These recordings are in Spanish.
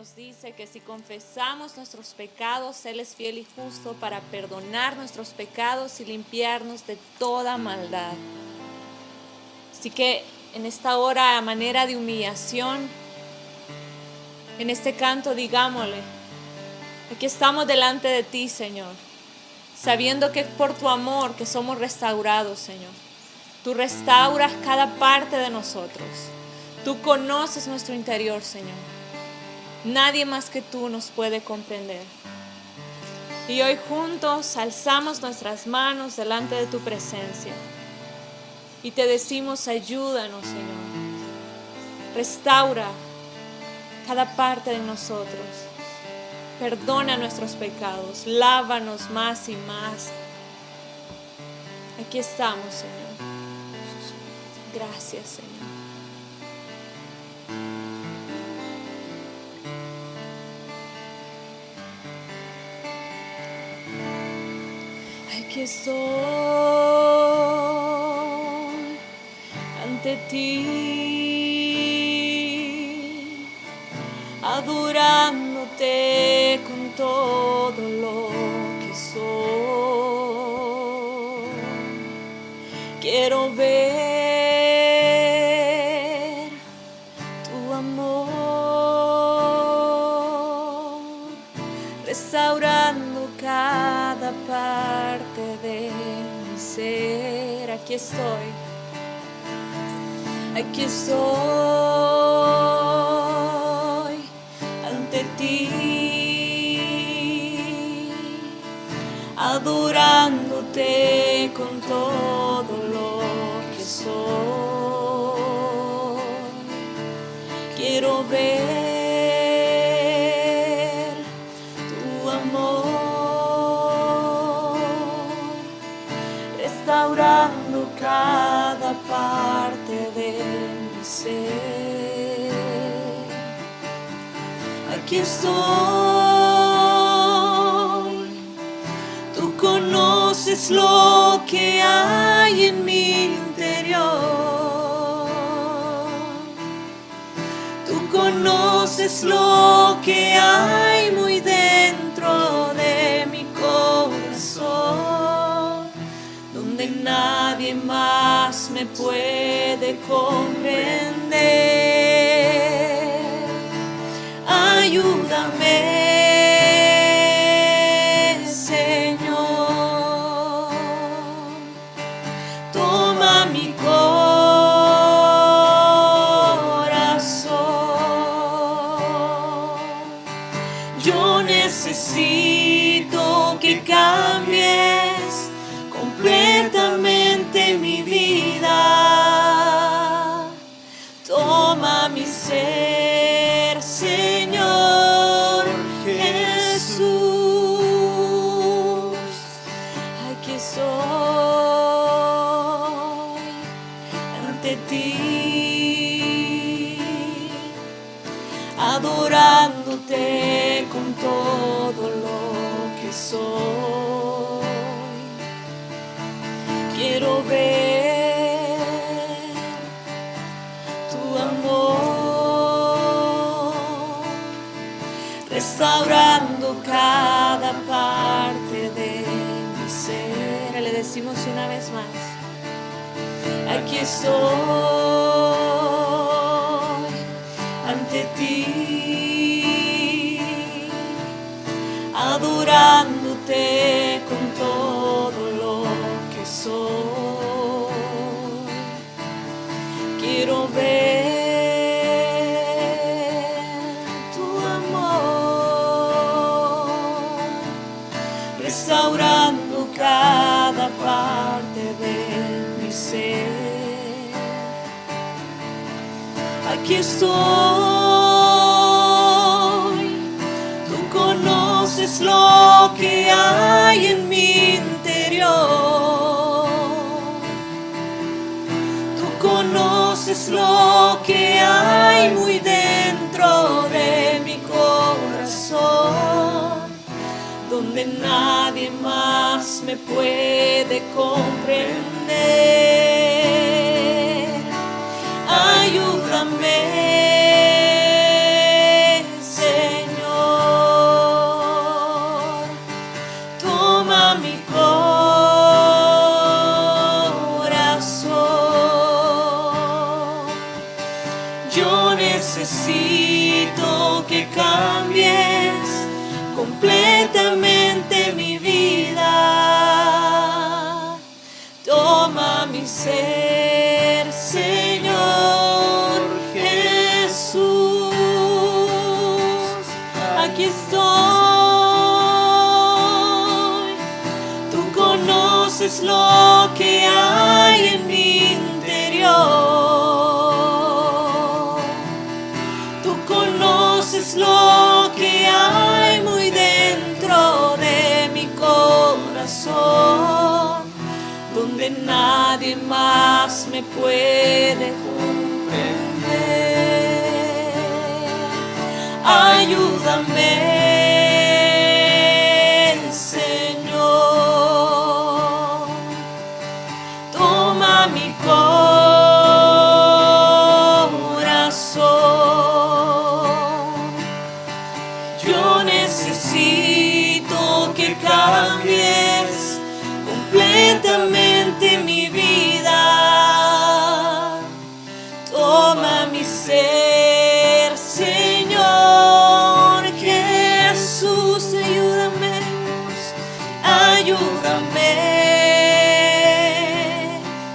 nos dice que si confesamos nuestros pecados, Él es fiel y justo para perdonar nuestros pecados y limpiarnos de toda maldad. Así que en esta hora, a manera de humillación, en este canto digámosle: aquí estamos delante de ti, Señor, sabiendo que por tu amor que somos restaurados, Señor. Tú restauras cada parte de nosotros. Tú conoces nuestro interior, Señor. Nadie más que tú nos puede comprender. Y hoy juntos alzamos nuestras manos delante de tu presencia y te decimos: ayúdanos, Señor. Restaura cada parte de nosotros. Perdona nuestros pecados. Lávanos más y más. Aquí estamos, Señor. Gracias, Señor. Aquí estoy ante ti, adorándote con todo lo que soy. Quiero ver tu amor, restaurando cada parte de mi ser. Aquí estoy ante ti, adorándote con todo lo que soy. Quiero ver tu amor, restaurando cada parte de mi ser. Aquí estoy, tú conoces lo que hay en mi interior. Tú conoces lo que hay muy dentro de mi corazón, donde nadie más me puede comprender. Ayúdame, Señor. Toma mi corazón. Yo necesito que cambies completamente mi vida. Toma mi ser, Señor Jesús. Aquí estoy ante ti, adorándote con todo lo que soy. Quiero ver tu amor, restaurando cada parte de mi ser. Le decimos una vez más: aquí estoy ante ti, adorándote con todo lo que soy. Quiero ver tu amor, restaurando cada parte de mi ser. Aquí estoy, tú conoces lo que hay en mi interior. Tú conoces lo que hay muy dentro de mi corazón, donde nadie más me puede comprender. Ayúdame, Señor. completamente mi vida. Toma mi ser, Señor Jesús. Aquí estoy. Tú conoces lo que hay en mi interior. Tú conoces lo que hay muy dentro de mi corazón, donde nadie más me puede comprender. Ayúdame, Señor. Toma mi corazón. Yo necesito que cambies completamente mi vida. Toma mi ser, Señor Jesús. Ayúdame, ayúdame,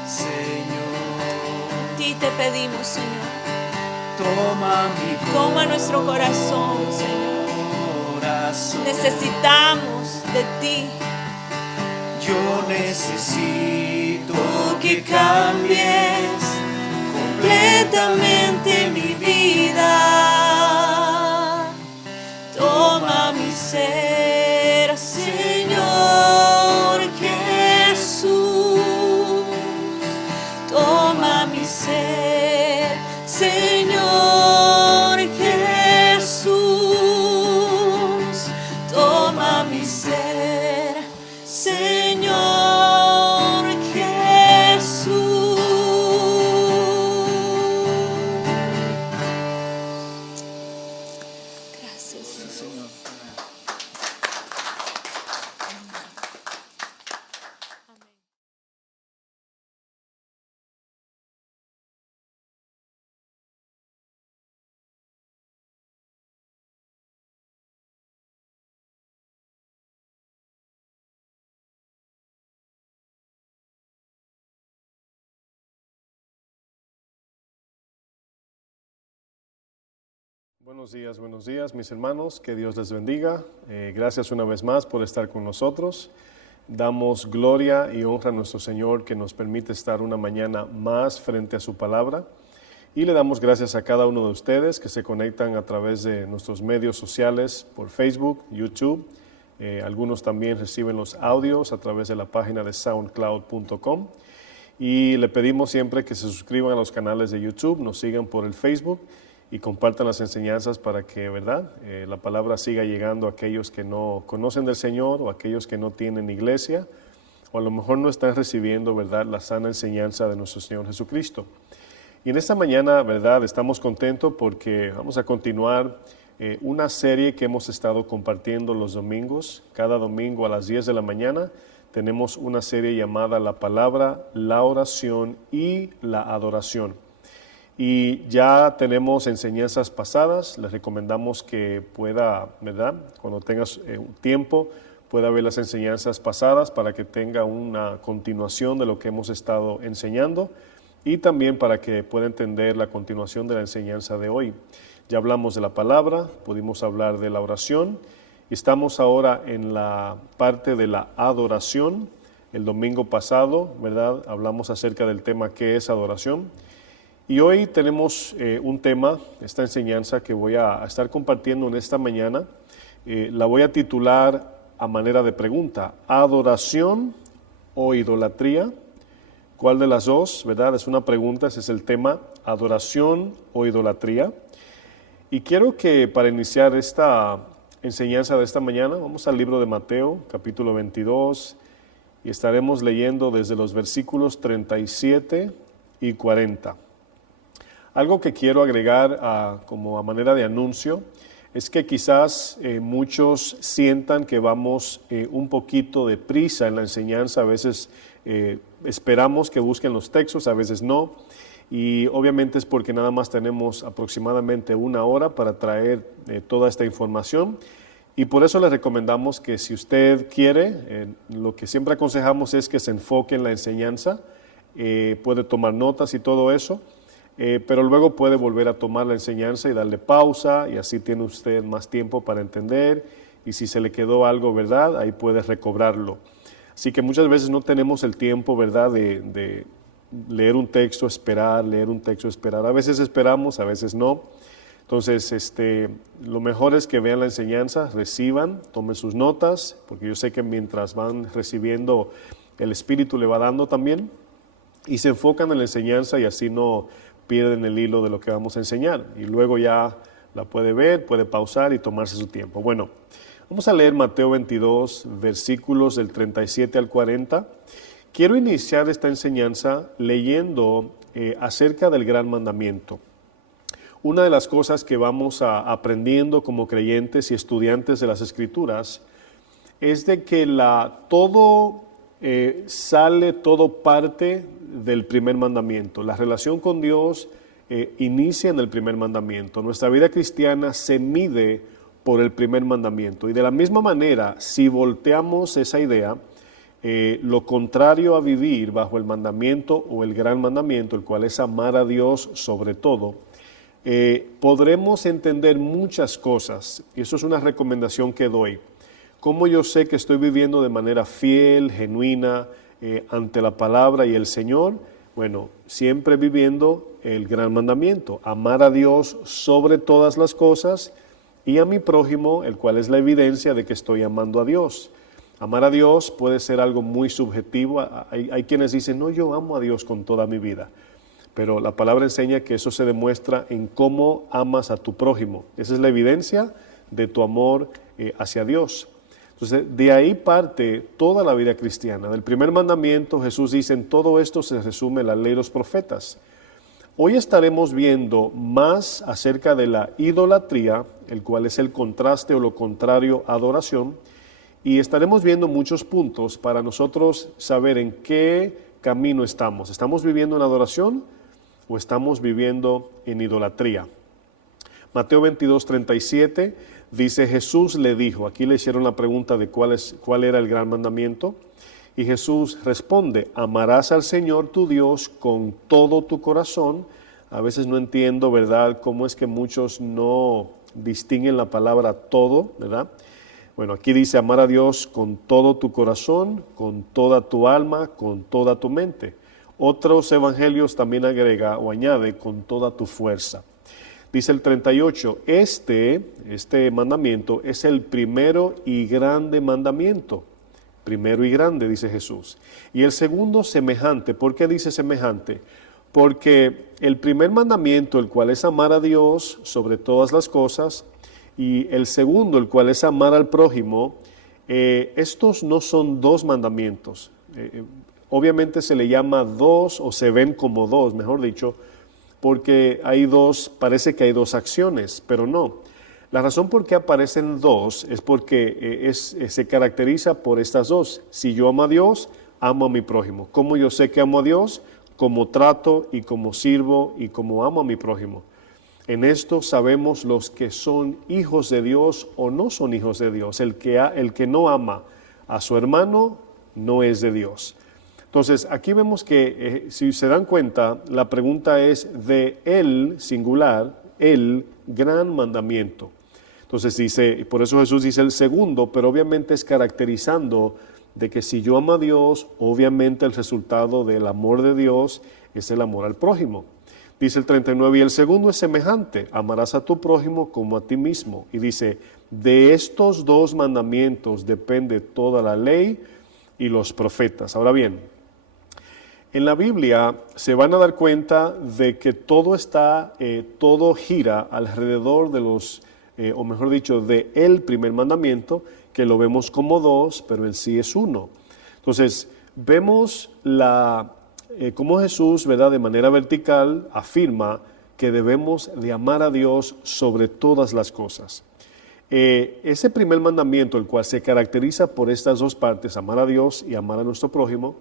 Señor. a ti te pedimos, Señor. Toma nuestro corazón, Señor. Necesitamos de ti. Yo necesito que cambies completamente mi vida. Toma mi ser, Señor Jesús. Toma mi ser, Señor Jesús. Toma mi ser, Señor Jesús. Gracias, Señor. Buenos días, mis hermanos, que Dios les bendiga. Gracias una vez más por estar con nosotros. Damos gloria y honra a nuestro Señor que nos permite estar una mañana más frente a su palabra. Y le damos gracias a cada uno de ustedes que se conectan a través de nuestros medios sociales por Facebook, YouTube. Algunos también reciben los audios a través de la página de soundcloud.com. Y le pedimos siempre que se suscriban a los canales de YouTube, nos sigan por el Facebook y compartan las enseñanzas para que, ¿verdad?, la palabra siga llegando a aquellos que no conocen del Señor o aquellos que no tienen iglesia o a lo mejor no están recibiendo, ¿verdad?, la sana enseñanza de nuestro Señor Jesucristo. Y en esta mañana, ¿verdad?, estamos contentos porque vamos a continuar una serie que hemos estado compartiendo los domingos. Cada domingo a las 10 de la mañana tenemos una serie llamada La Palabra, la Oración y la Adoración. Y ya tenemos enseñanzas pasadas, les recomendamos que pueda, ¿verdad?, cuando tengas tiempo, pueda ver las enseñanzas pasadas para que tenga una continuación de lo que hemos estado enseñando y también para que pueda entender la continuación de la enseñanza de hoy. Ya hablamos de la palabra, pudimos hablar de la oración y estamos ahora en la parte de la adoración. El domingo pasado, ¿verdad?, hablamos acerca del tema ¿qué es adoración? Y hoy tenemos un tema, esta enseñanza que voy a estar compartiendo en esta mañana, la voy a titular a manera de pregunta, ¿adoración o idolatría? ¿Cuál de las dos, verdad? Es una pregunta, ese es el tema, ¿adoración o idolatría? Y quiero que para iniciar esta enseñanza de esta mañana, vamos al libro de Mateo, capítulo 22, y estaremos leyendo desde los versículos 37 y 40. Algo que quiero agregar como a manera de anuncio es que quizás muchos sientan que vamos un poquito deprisa en la enseñanza, a veces esperamos que busquen los textos, a veces no, y obviamente es porque nada más tenemos aproximadamente una hora para traer toda esta información, Y por eso le recomendamos que si usted quiere, lo que siempre aconsejamos es que se enfoque en la enseñanza, puede tomar notas y todo eso, pero luego puede volver a tomar la enseñanza y darle pausa y así tiene usted más tiempo para entender y si se le quedó algo, ¿verdad? Ahí puede recobrarlo. Así que muchas veces no tenemos el tiempo, ¿verdad?, de leer un texto, leer un texto, esperar. A veces esperamos, a veces no. Entonces, lo mejor es que vean la enseñanza, reciban, tomen sus notas, porque yo sé que mientras van recibiendo, el Espíritu le va dando también, y se enfocan en la enseñanza y así no pierden el hilo de lo que vamos a enseñar. Y luego ya la puede ver, puede pausar y tomarse su tiempo. Bueno, vamos a leer Mateo 22, versículos del 37 al 40. Quiero iniciar esta enseñanza leyendo acerca del gran mandamiento. Una de las cosas que vamos aprendiendo como creyentes y estudiantes de las Escrituras es de que todo parte del primer mandamiento. La relación con Dios inicia en el primer mandamiento. Nuestra vida cristiana se mide por el primer mandamiento. Y de la misma manera, si volteamos esa idea, lo contrario a vivir bajo el mandamiento o el gran mandamiento, el cual es amar a Dios sobre todo, podremos entender muchas cosas, y eso es una recomendación que doy. ¿Cómo yo sé que estoy viviendo de manera fiel, genuina, ante la palabra y el Señor? Bueno, siempre viviendo el gran mandamiento, amar a Dios sobre todas las cosas y a mi prójimo, el cual es la evidencia de que estoy amando a Dios. Amar a Dios puede ser algo muy subjetivo. Hay quienes dicen, no, yo amo a Dios con toda mi vida. Pero la palabra enseña que eso se demuestra en cómo amas a tu prójimo. Esa es la evidencia de tu amor hacia Dios. Entonces, de ahí parte toda la vida cristiana. Del primer mandamiento, Jesús dice, en todo esto se resume la ley y los profetas. Hoy estaremos viendo más acerca de la idolatría, el cual es el contraste o lo contrario a adoración, y estaremos viendo muchos puntos para nosotros saber en qué camino estamos. ¿Estamos viviendo en adoración o estamos viviendo en idolatría? Mateo 22, 37 dice, Jesús le dijo, aquí le hicieron la pregunta de cuál era el gran mandamiento, y Jesús responde, amarás al Señor tu Dios con todo tu corazón. A veces no entiendo, ¿verdad?, cómo es que muchos no distinguen la palabra todo, ¿verdad? Bueno, aquí dice amar a Dios con todo tu corazón, con toda tu alma, con toda tu mente. Otros evangelios también agrega o añade con toda tu fuerza. Dice el 38, este mandamiento es el primero y grande mandamiento. Primero y grande, dice Jesús. Y el segundo semejante. ¿Por qué dice semejante? Porque el primer mandamiento, el cual es amar a Dios sobre todas las cosas, y el segundo, el cual es amar al prójimo, estos no son dos mandamientos. Obviamente se le llama dos o se ven como dos, mejor dicho, porque parece que hay dos acciones, pero no. La razón por qué aparecen dos es porque se caracteriza por estas dos. Si yo amo a Dios, amo a mi prójimo. ¿Cómo yo sé que amo a Dios? Como trato y como sirvo y como amo a mi prójimo. En esto sabemos los que son hijos de Dios o no son hijos de Dios. El que no ama a su hermano no es de Dios. Entonces, aquí vemos que, si se dan cuenta, la pregunta es de el singular, el gran mandamiento. Entonces dice, por eso Jesús dice el segundo, pero obviamente es caracterizando de que si yo amo a Dios, obviamente el resultado del amor de Dios es el amor al prójimo. Dice el 39, y el segundo es semejante, amarás a tu prójimo como a ti mismo. Y dice, de estos dos mandamientos depende toda la ley y los profetas. Ahora bien, en la Biblia se van a dar cuenta de que todo gira alrededor de o mejor dicho, de el primer mandamiento, que lo vemos como dos, pero en sí es uno. Entonces, vemos cómo Jesús, ¿verdad?, de manera vertical afirma que debemos de amar a Dios sobre todas las cosas. Ese primer mandamiento, el cual se caracteriza por estas dos partes, amar a Dios y amar a nuestro prójimo,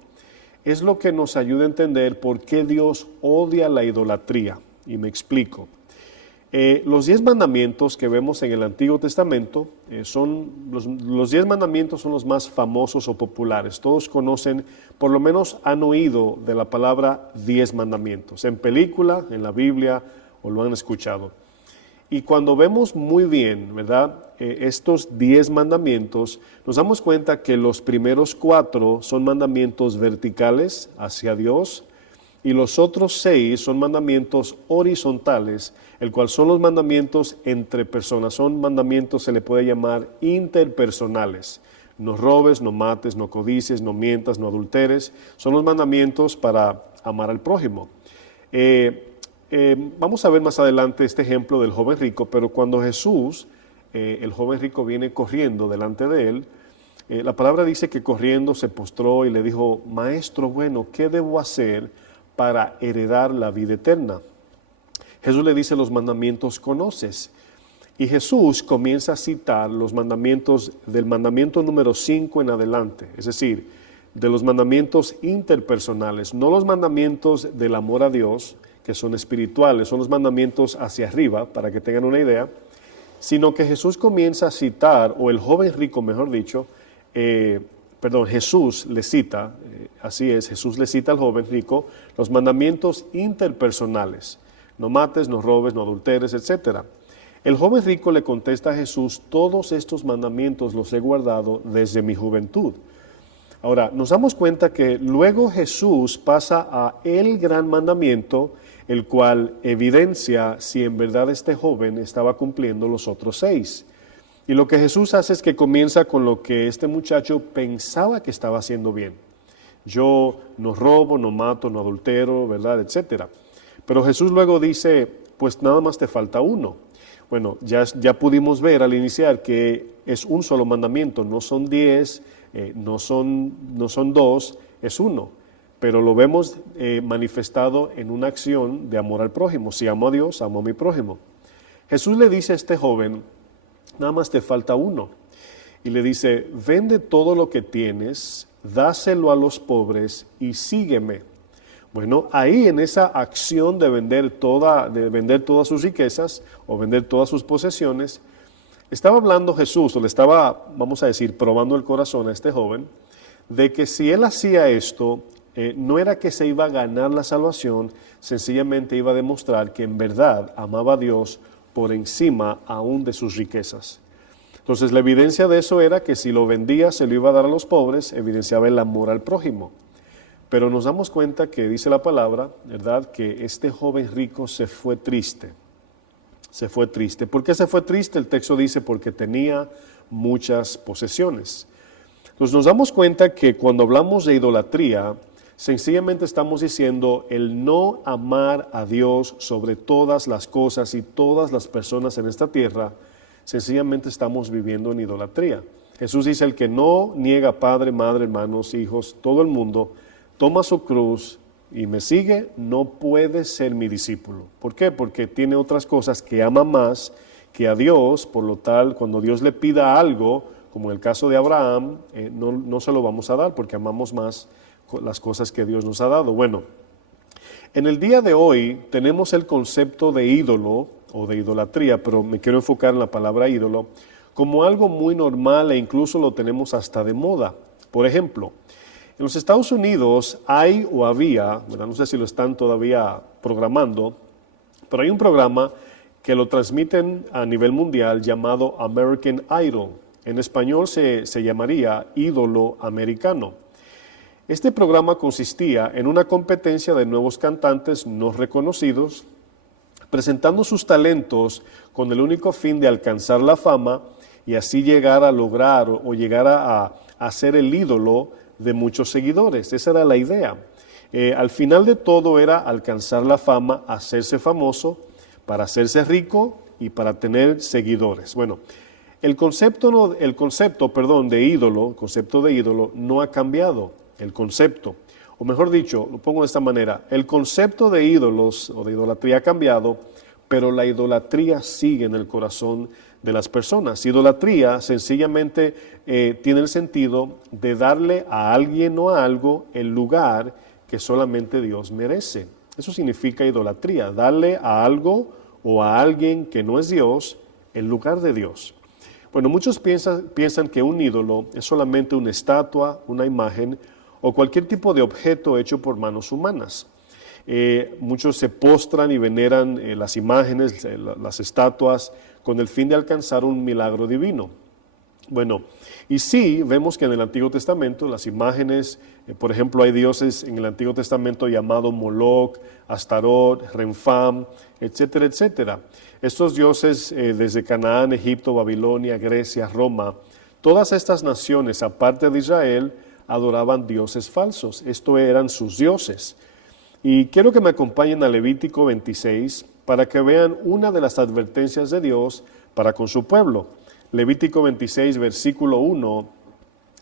es lo que nos ayuda a entender por qué Dios odia la idolatría. Y me explico. Los 10 mandamientos que vemos en el Antiguo Testamento, los 10 mandamientos son los más famosos o populares. Todos conocen, por lo menos han oído de la palabra 10 mandamientos, en película, en la Biblia, o lo han escuchado. Y cuando vemos muy bien, ¿verdad?, estos 10 mandamientos, nos damos cuenta que los primeros 4 son mandamientos verticales hacia Dios, y los otros 6 son mandamientos horizontales, el cual son los mandamientos entre personas, son mandamientos, se le puede llamar interpersonales. No robes, no mates, no codicies, no mientas, no adulteres, son los mandamientos para amar al prójimo. Vamos a ver más adelante este ejemplo del joven rico, pero cuando Jesús, el joven rico, viene corriendo delante de él, la palabra dice que corriendo se postró y le dijo: Maestro bueno, ¿qué debo hacer para heredar la vida eterna? Jesús le dice: los mandamientos conoces. Y Jesús comienza a citar los mandamientos del mandamiento número 5 en adelante, es decir, de los mandamientos interpersonales, no los mandamientos del amor a Dios, que son espirituales, son los mandamientos hacia arriba, para que tengan una idea, sino que Jesús comienza a citar, o el joven rico, mejor dicho, Jesús le cita, así es, Jesús le cita al joven rico los mandamientos interpersonales: no mates, no robes, no adulteres, etc. El joven rico le contesta a Jesús: todos estos mandamientos los he guardado desde mi juventud. Ahora, nos damos cuenta que luego Jesús pasa a el gran mandamiento, el cual evidencia si en verdad este joven estaba cumpliendo los otros 6. Y lo que Jesús hace es que comienza con lo que este muchacho pensaba que estaba haciendo bien. Yo no robo, no mato, no adultero, ¿verdad?, etcétera. Pero Jesús luego dice: pues nada más te falta uno. Bueno, ya pudimos ver al iniciar que es un solo mandamiento, no son 10, no son 2, es uno. Pero lo vemos manifestado en una acción de amor al prójimo. Si amo a Dios, amo a mi prójimo. Jesús le dice a este joven: nada más te falta uno. Y le dice: vende todo lo que tienes, dáselo a los pobres y sígueme. Bueno, ahí en esa acción de vender todas sus riquezas o vender todas sus posesiones, estaba hablando Jesús, o le estaba, vamos a decir, probando el corazón a este joven, de que si él hacía esto, no era que se iba a ganar la salvación, sencillamente iba a demostrar que en verdad amaba a Dios por encima aún de sus riquezas. Entonces la evidencia de eso era que si lo vendía se lo iba a dar a los pobres, evidenciaba el amor al prójimo. Pero nos damos cuenta que dice la palabra, ¿verdad?, que este joven rico se fue triste. Se fue triste. ¿Por qué se fue triste? El texto dice: porque tenía muchas posesiones. Entonces nos damos cuenta que cuando hablamos de idolatría, sencillamente estamos diciendo el no amar a Dios sobre todas las cosas y todas las personas en esta tierra. Sencillamente estamos viviendo en idolatría. Jesús dice: el que no niega padre, madre, hermanos, hijos, todo el mundo, toma su cruz y me sigue, no puede ser mi discípulo. ¿Por qué? Porque tiene otras cosas que ama más que a Dios. Por lo tal, cuando Dios le pida algo, como en el caso de Abraham, no se lo vamos a dar porque amamos más las cosas que Dios nos ha dado. Bueno, en el día de hoy tenemos el concepto de ídolo o de idolatría, pero me quiero enfocar en la palabra ídolo, como algo muy normal e incluso lo tenemos hasta de moda. Por ejemplo, en los Estados Unidos hay o había, ¿verdad?, no sé si lo están todavía programando, pero hay un programa que lo transmiten a nivel mundial llamado American Idol. En español se llamaría Ídolo Americano. Este programa consistía en una competencia de nuevos cantantes no reconocidos, presentando sus talentos con el único fin de alcanzar la fama y así llegar a lograr o llegar a ser el ídolo de muchos seguidores. Esa era la idea. Al final de todo era alcanzar la fama, hacerse famoso, para hacerse rico y para tener seguidores. Bueno, el concepto de ídolo no ha cambiado. El concepto, o mejor dicho, lo pongo de esta manera: el concepto de ídolos o de idolatría ha cambiado, pero la idolatría sigue en el corazón de las personas. Idolatría sencillamente tiene el sentido de darle a alguien o a algo el lugar que solamente Dios merece. Eso significa idolatría, darle a algo o a alguien que no es Dios en lugar de Dios. Bueno, muchos piensan que un ídolo es solamente una estatua, una imagen o cualquier tipo de objeto hecho por manos humanas. Muchos se postran y veneran las imágenes, las estatuas, con el fin de alcanzar un milagro divino. Bueno, y sí, vemos que en el Antiguo Testamento las imágenes, por ejemplo, hay dioses en el Antiguo Testamento llamado Moloch, Astarot, Renfam, etcétera, etcétera. Estos dioses desde Canaán, Egipto, Babilonia, Grecia, Roma, todas estas naciones, aparte de Israel, adoraban dioses falsos. Estos eran sus dioses. Y quiero que me acompañen a Levítico 26 para que vean una de las advertencias de Dios para con su pueblo. Levítico 26, versículo 1,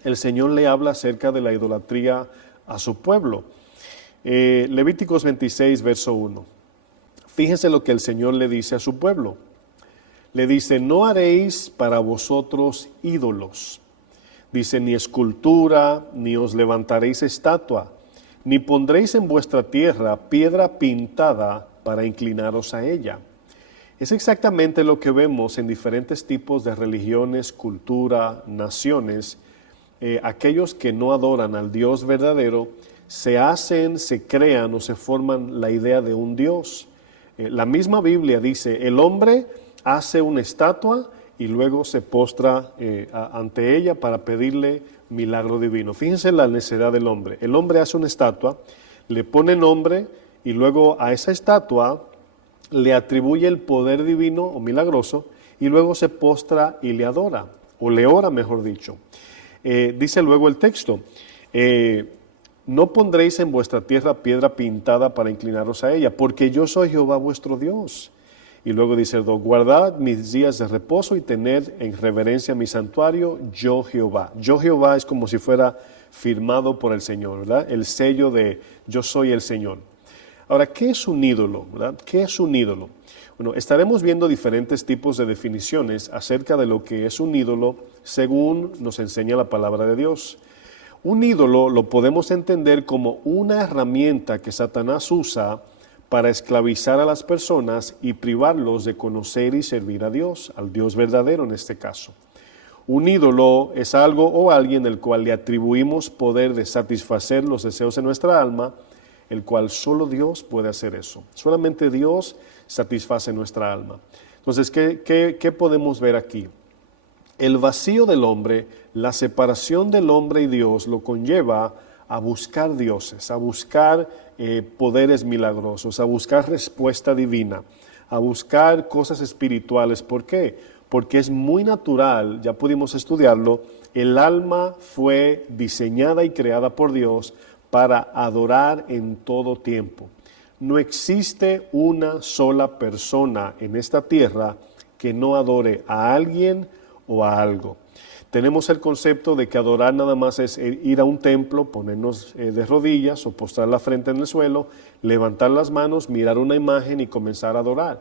el Señor le habla acerca de la idolatría a su pueblo. Levíticos 26, verso 1. Fíjense lo que el Señor le dice a su pueblo. Le dice, no haréis para vosotros ídolos. Dice, ni escultura, ni os levantaréis estatua, ni pondréis en vuestra tierra piedra pintada para inclinaros a ella. Es exactamente lo que vemos en diferentes tipos de religiones, cultura, naciones. Aquellos que no adoran al Dios verdadero se crean o se forman la idea de un Dios. La misma Biblia dice, el hombre hace una estatua y luego se postra ante ella para pedirle milagro divino. Fíjense la necedad del hombre. El hombre hace una estatua, le pone nombre y luego a esa estatua le atribuye el poder divino o milagroso y luego se postra y le adora, o le ora mejor dicho. Dice luego el texto, no pondréis en vuestra tierra piedra pintada para inclinaros a ella, porque yo soy Jehová vuestro Dios. Y luego dice, guardad mis días de reposo y tened en reverencia mi santuario, yo Jehová. Yo Jehová es como si fuera firmado por el Señor, ¿verdad? El sello de yo soy el Señor. Ahora, ¿qué es un ídolo? ¿Verdad? ¿Qué es un ídolo? Bueno, estaremos viendo diferentes tipos de definiciones acerca de lo que es un ídolo según nos enseña la palabra de Dios. Un ídolo lo podemos entender como una herramienta que Satanás usa para esclavizar a las personas y privarlos de conocer y servir a Dios, al Dios verdadero en este caso. Un ídolo es algo o alguien al cual le atribuimos poder de satisfacer los deseos de nuestra alma, el cual solo Dios puede hacer eso. Solamente Dios satisface nuestra alma. Entonces, ¿qué podemos ver aquí? El vacío del hombre, la separación del hombre y Dios lo conlleva a buscar dioses, a buscar poderes milagrosos, a buscar respuesta divina, a buscar cosas espirituales. ¿Por qué? Porque es muy natural, ya pudimos estudiarlo, el alma fue diseñada y creada por Dios para adorar en todo tiempo. No existe una sola persona en esta tierra que no adore a alguien o a algo. Tenemos el concepto de que adorar nada más es ir a un templo, ponernos de rodillas o postrar la frente en el suelo, levantar las manos, mirar una imagen y comenzar a adorar.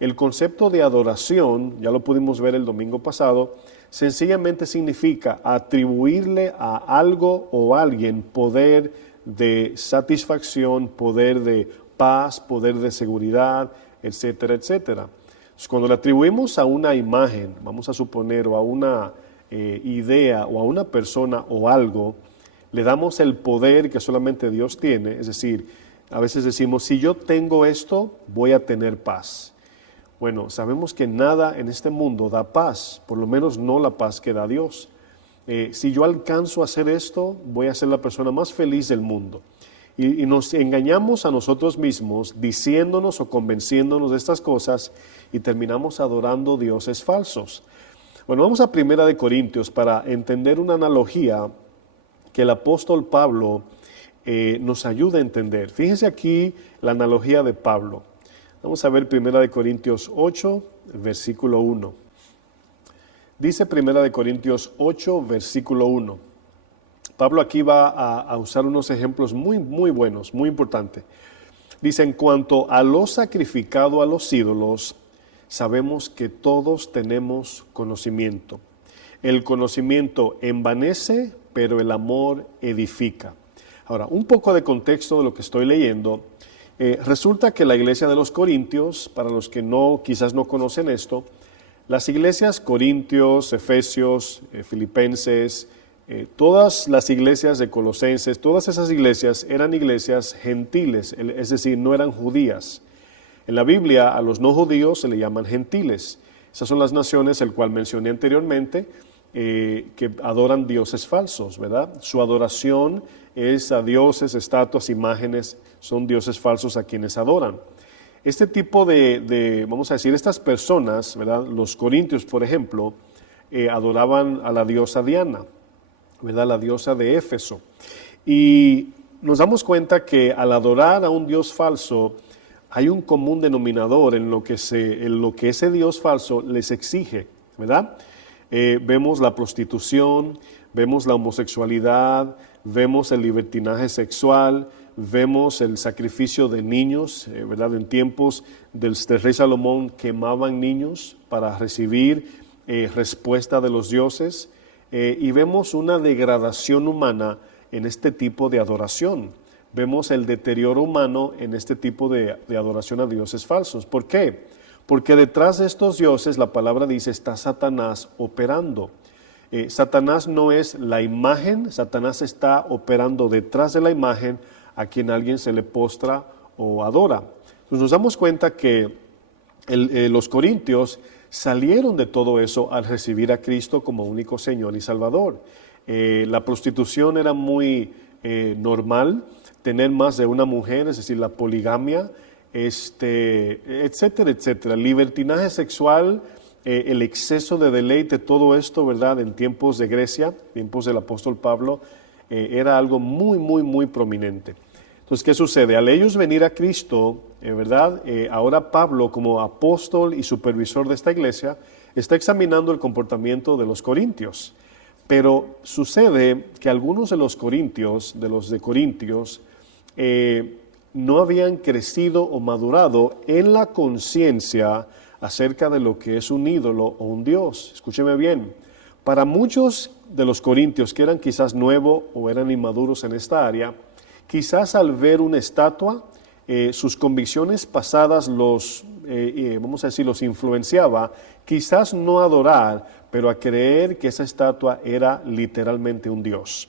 El concepto de adoración, ya lo pudimos ver el domingo pasado, sencillamente significa atribuirle a algo o a alguien poder de satisfacción, poder de paz, poder de seguridad, etcétera, etcétera. Entonces, cuando le atribuimos a una imagen, vamos a suponer, o a una idea, o a una persona o algo, le damos el poder que solamente Dios tiene. Es decir, a veces decimos, si yo tengo esto, voy a tener paz. Bueno, sabemos que nada en este mundo da paz, por lo menos no la paz que da Dios. Si yo alcanzo a hacer esto, voy a ser la persona más feliz del mundo. Y nos engañamos a nosotros mismos diciéndonos o convenciéndonos de estas cosas y terminamos adorando dioses falsos. Bueno, vamos a 1 Corintios para entender una analogía que el apóstol Pablo nos ayuda a entender. Fíjense aquí la analogía de Pablo. Vamos a ver 1 Corintios 8, versículo 1. Dice 1 Corintios 8, versículo 1. Pablo aquí va a usar unos ejemplos muy buenos, muy importantes. Dice, en cuanto a lo sacrificado a los ídolos, sabemos que todos tenemos conocimiento. El conocimiento envanece, pero el amor edifica. Ahora, un poco de contexto de lo que estoy leyendo. Resulta que la iglesia de los Corintios, para los que quizás no conocen esto, las iglesias Corintios, Efesios, Filipenses, todas las iglesias de Colosenses, todas esas iglesias eran iglesias gentiles, es decir, no eran judías. En la Biblia a los no judíos se le llaman gentiles. Esas son las naciones, el cual mencioné anteriormente, que adoran dioses falsos, ¿verdad? Su adoración es a dioses, estatuas, imágenes, son dioses falsos a quienes adoran. Este tipo vamos a decir, estas personas, ¿verdad? Los corintios, por ejemplo, adoraban a la diosa Diana, ¿verdad? La diosa de Éfeso. Y nos damos cuenta que al adorar a un dios falso, hay un común denominador en lo que ese dios falso les exige, ¿verdad? Vemos la prostitución, vemos la homosexualidad, vemos el libertinaje sexual, vemos el sacrificio de niños, ¿verdad? En tiempos del rey Salomón quemaban niños para recibir respuesta de los dioses, y vemos una degradación humana en este tipo de adoración. Vemos el deterioro humano en este tipo de adoración a dioses falsos. ¿Por qué? Porque detrás de estos dioses, la palabra dice, está Satanás operando. Satanás no es la imagen, Satanás está operando detrás de la imagen a quien alguien se le postra o adora. Entonces nos damos cuenta que los corintios salieron de todo eso al recibir a Cristo como único Señor y Salvador. La prostitución era muy normal, tener más de una mujer, es decir, la poligamia, etcétera, etcétera. Libertinaje sexual, el exceso de deleite, todo esto, ¿verdad? En tiempos de Grecia, tiempos del apóstol Pablo, era algo muy, muy, muy prominente. Entonces, ¿qué sucede? Al ellos venir a Cristo, ¿verdad? Ahora Pablo, como apóstol y supervisor de esta iglesia, está examinando el comportamiento de los corintios. Pero sucede que algunos de los corintios, no habían crecido o madurado en la conciencia acerca de lo que es un ídolo o un dios. Escúcheme bien, para muchos de los corintios que eran quizás nuevos o eran inmaduros en esta área, quizás al ver una estatua, sus convicciones pasadas los influenciaba, quizás no a adorar, pero a creer que esa estatua era literalmente un dios.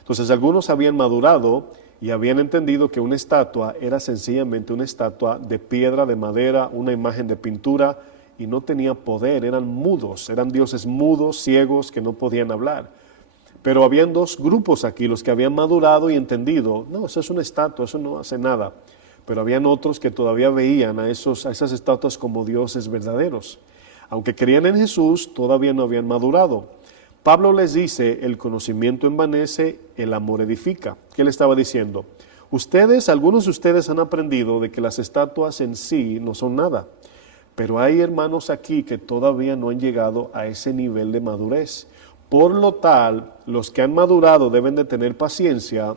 Entonces algunos habían madurado y habían entendido que una estatua era sencillamente una estatua de piedra, de madera, una imagen de pintura, y no tenía poder, eran mudos, eran dioses mudos, ciegos, que no podían hablar. Pero habían dos grupos aquí, los que habían madurado y entendido, no, eso es una estatua, eso no hace nada. Pero habían otros que todavía veían a esas estatuas como dioses verdaderos. Aunque creían en Jesús, todavía no habían madurado. Pablo les dice, el conocimiento envanece, el amor edifica. ¿Qué le estaba diciendo? Algunos de ustedes han aprendido de que las estatuas en sí no son nada. Pero hay hermanos aquí que todavía no han llegado a ese nivel de madurez. Por lo tal, los que han madurado deben de tener paciencia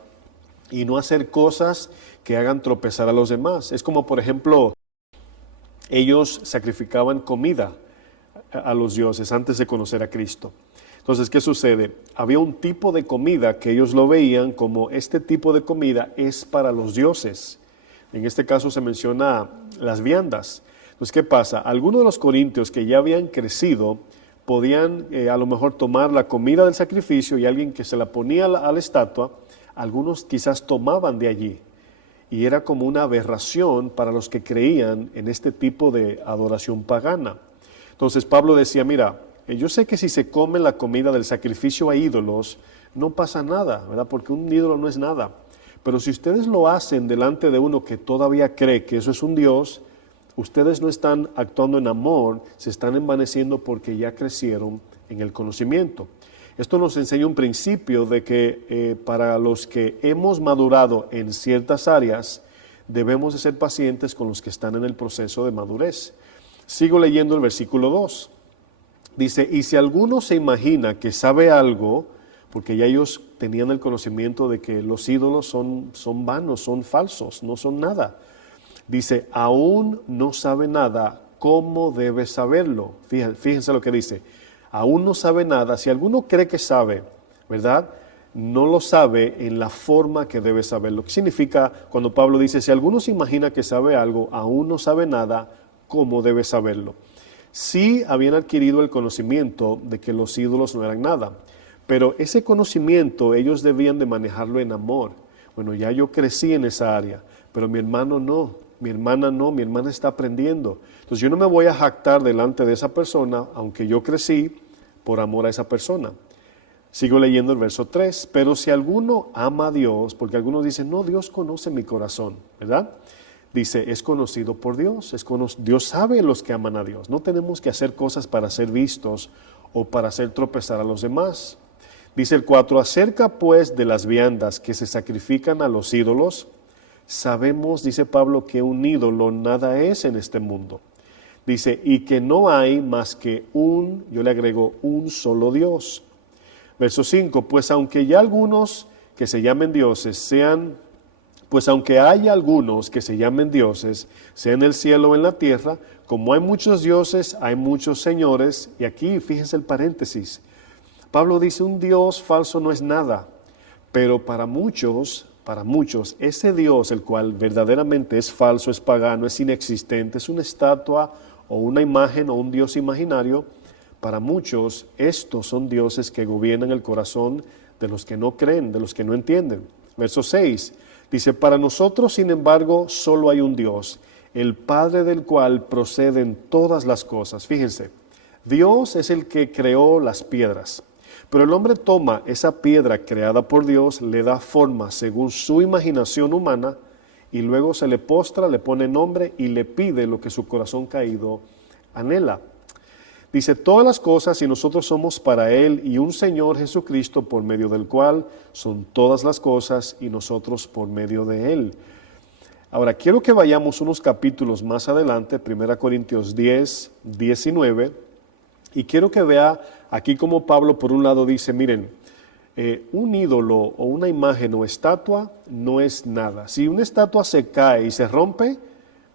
y no hacer cosas que hagan tropezar a los demás. Es como, por ejemplo, ellos sacrificaban comida a los dioses antes de conocer a Cristo. Entonces, ¿qué sucede? Había un tipo de comida que ellos lo veían como este tipo de comida es para los dioses. En este caso se menciona las viandas. Entonces, ¿qué pasa? Algunos de los corintios que ya habían crecido podían a lo mejor tomar la comida del sacrificio y alguien que se la ponía a la estatua, algunos quizás tomaban de allí. Y era como una aberración para los que creían en este tipo de adoración pagana. Entonces Pablo decía, mira, yo sé que si se come la comida del sacrificio a ídolos, no pasa nada, ¿verdad? Porque un ídolo no es nada. Pero si ustedes lo hacen delante de uno que todavía cree que eso es un Dios, ustedes no están actuando en amor, se están envaneciendo porque ya crecieron en el conocimiento. Esto nos enseña un principio de que para los que hemos madurado en ciertas áreas, debemos de ser pacientes con los que están en el proceso de madurez. Sigo leyendo el versículo 2. Dice, y si alguno se imagina que sabe algo, porque ya ellos tenían el conocimiento de que los ídolos son vanos, son falsos, no son nada. Dice, aún no sabe nada, ¿cómo debe saberlo? Fíjense lo que dice, aún no sabe nada. Si alguno cree que sabe, ¿verdad? no lo sabe en la forma que debe saberlo. ¿Qué significa cuando Pablo dice, si alguno se imagina que sabe algo, aún no sabe nada, ¿cómo debe saberlo? Sí habían adquirido el conocimiento de que los ídolos no eran nada, pero ese conocimiento ellos debían de manejarlo en amor. Bueno, ya yo crecí en esa área, pero mi hermano no, mi hermana no, mi hermana está aprendiendo. Entonces yo no me voy a jactar delante de esa persona, aunque yo crecí por amor a esa persona. Sigo leyendo el verso 3, pero si alguno ama a Dios, porque algunos dicen, no, Dios conoce mi corazón, ¿verdad? Dice, es conocido por Dios, Dios sabe los que aman a Dios. No tenemos que hacer cosas para ser vistos o para hacer tropezar a los demás. Dice el 4, acerca pues de las viandas que se sacrifican a los ídolos, sabemos, dice Pablo, que un ídolo nada es en este mundo. Dice, y que no hay más que yo le agrego, un solo Dios. Verso 5, pues aunque ya algunos que se llamen dioses aunque haya algunos que se llamen dioses, sea en el cielo o en la tierra, como hay muchos dioses, hay muchos señores, y aquí fíjense el paréntesis, Pablo dice, un Dios falso no es nada, pero para muchos, ese Dios, el cual verdaderamente es falso, es pagano, es inexistente, es una estatua o una imagen o un Dios imaginario, para muchos estos son dioses que gobiernan el corazón de los que no creen, de los que no entienden. Verso 6 dice, para nosotros sin embargo solo hay un Dios, el Padre del cual proceden todas las cosas. Fíjense, Dios es el que creó las piedras, pero el hombre toma esa piedra creada por Dios, le da forma según su imaginación humana y luego se le postra, le pone nombre y le pide lo que su corazón caído anhela. Dice, todas las cosas y nosotros somos para Él y un Señor Jesucristo por medio del cual son todas las cosas y nosotros por medio de Él. Ahora, quiero que vayamos unos capítulos más adelante, 1 Corintios 10, 19, y quiero que vea aquí como Pablo por un lado dice, miren, un ídolo o una imagen o estatua no es nada. Si una estatua se cae y se rompe,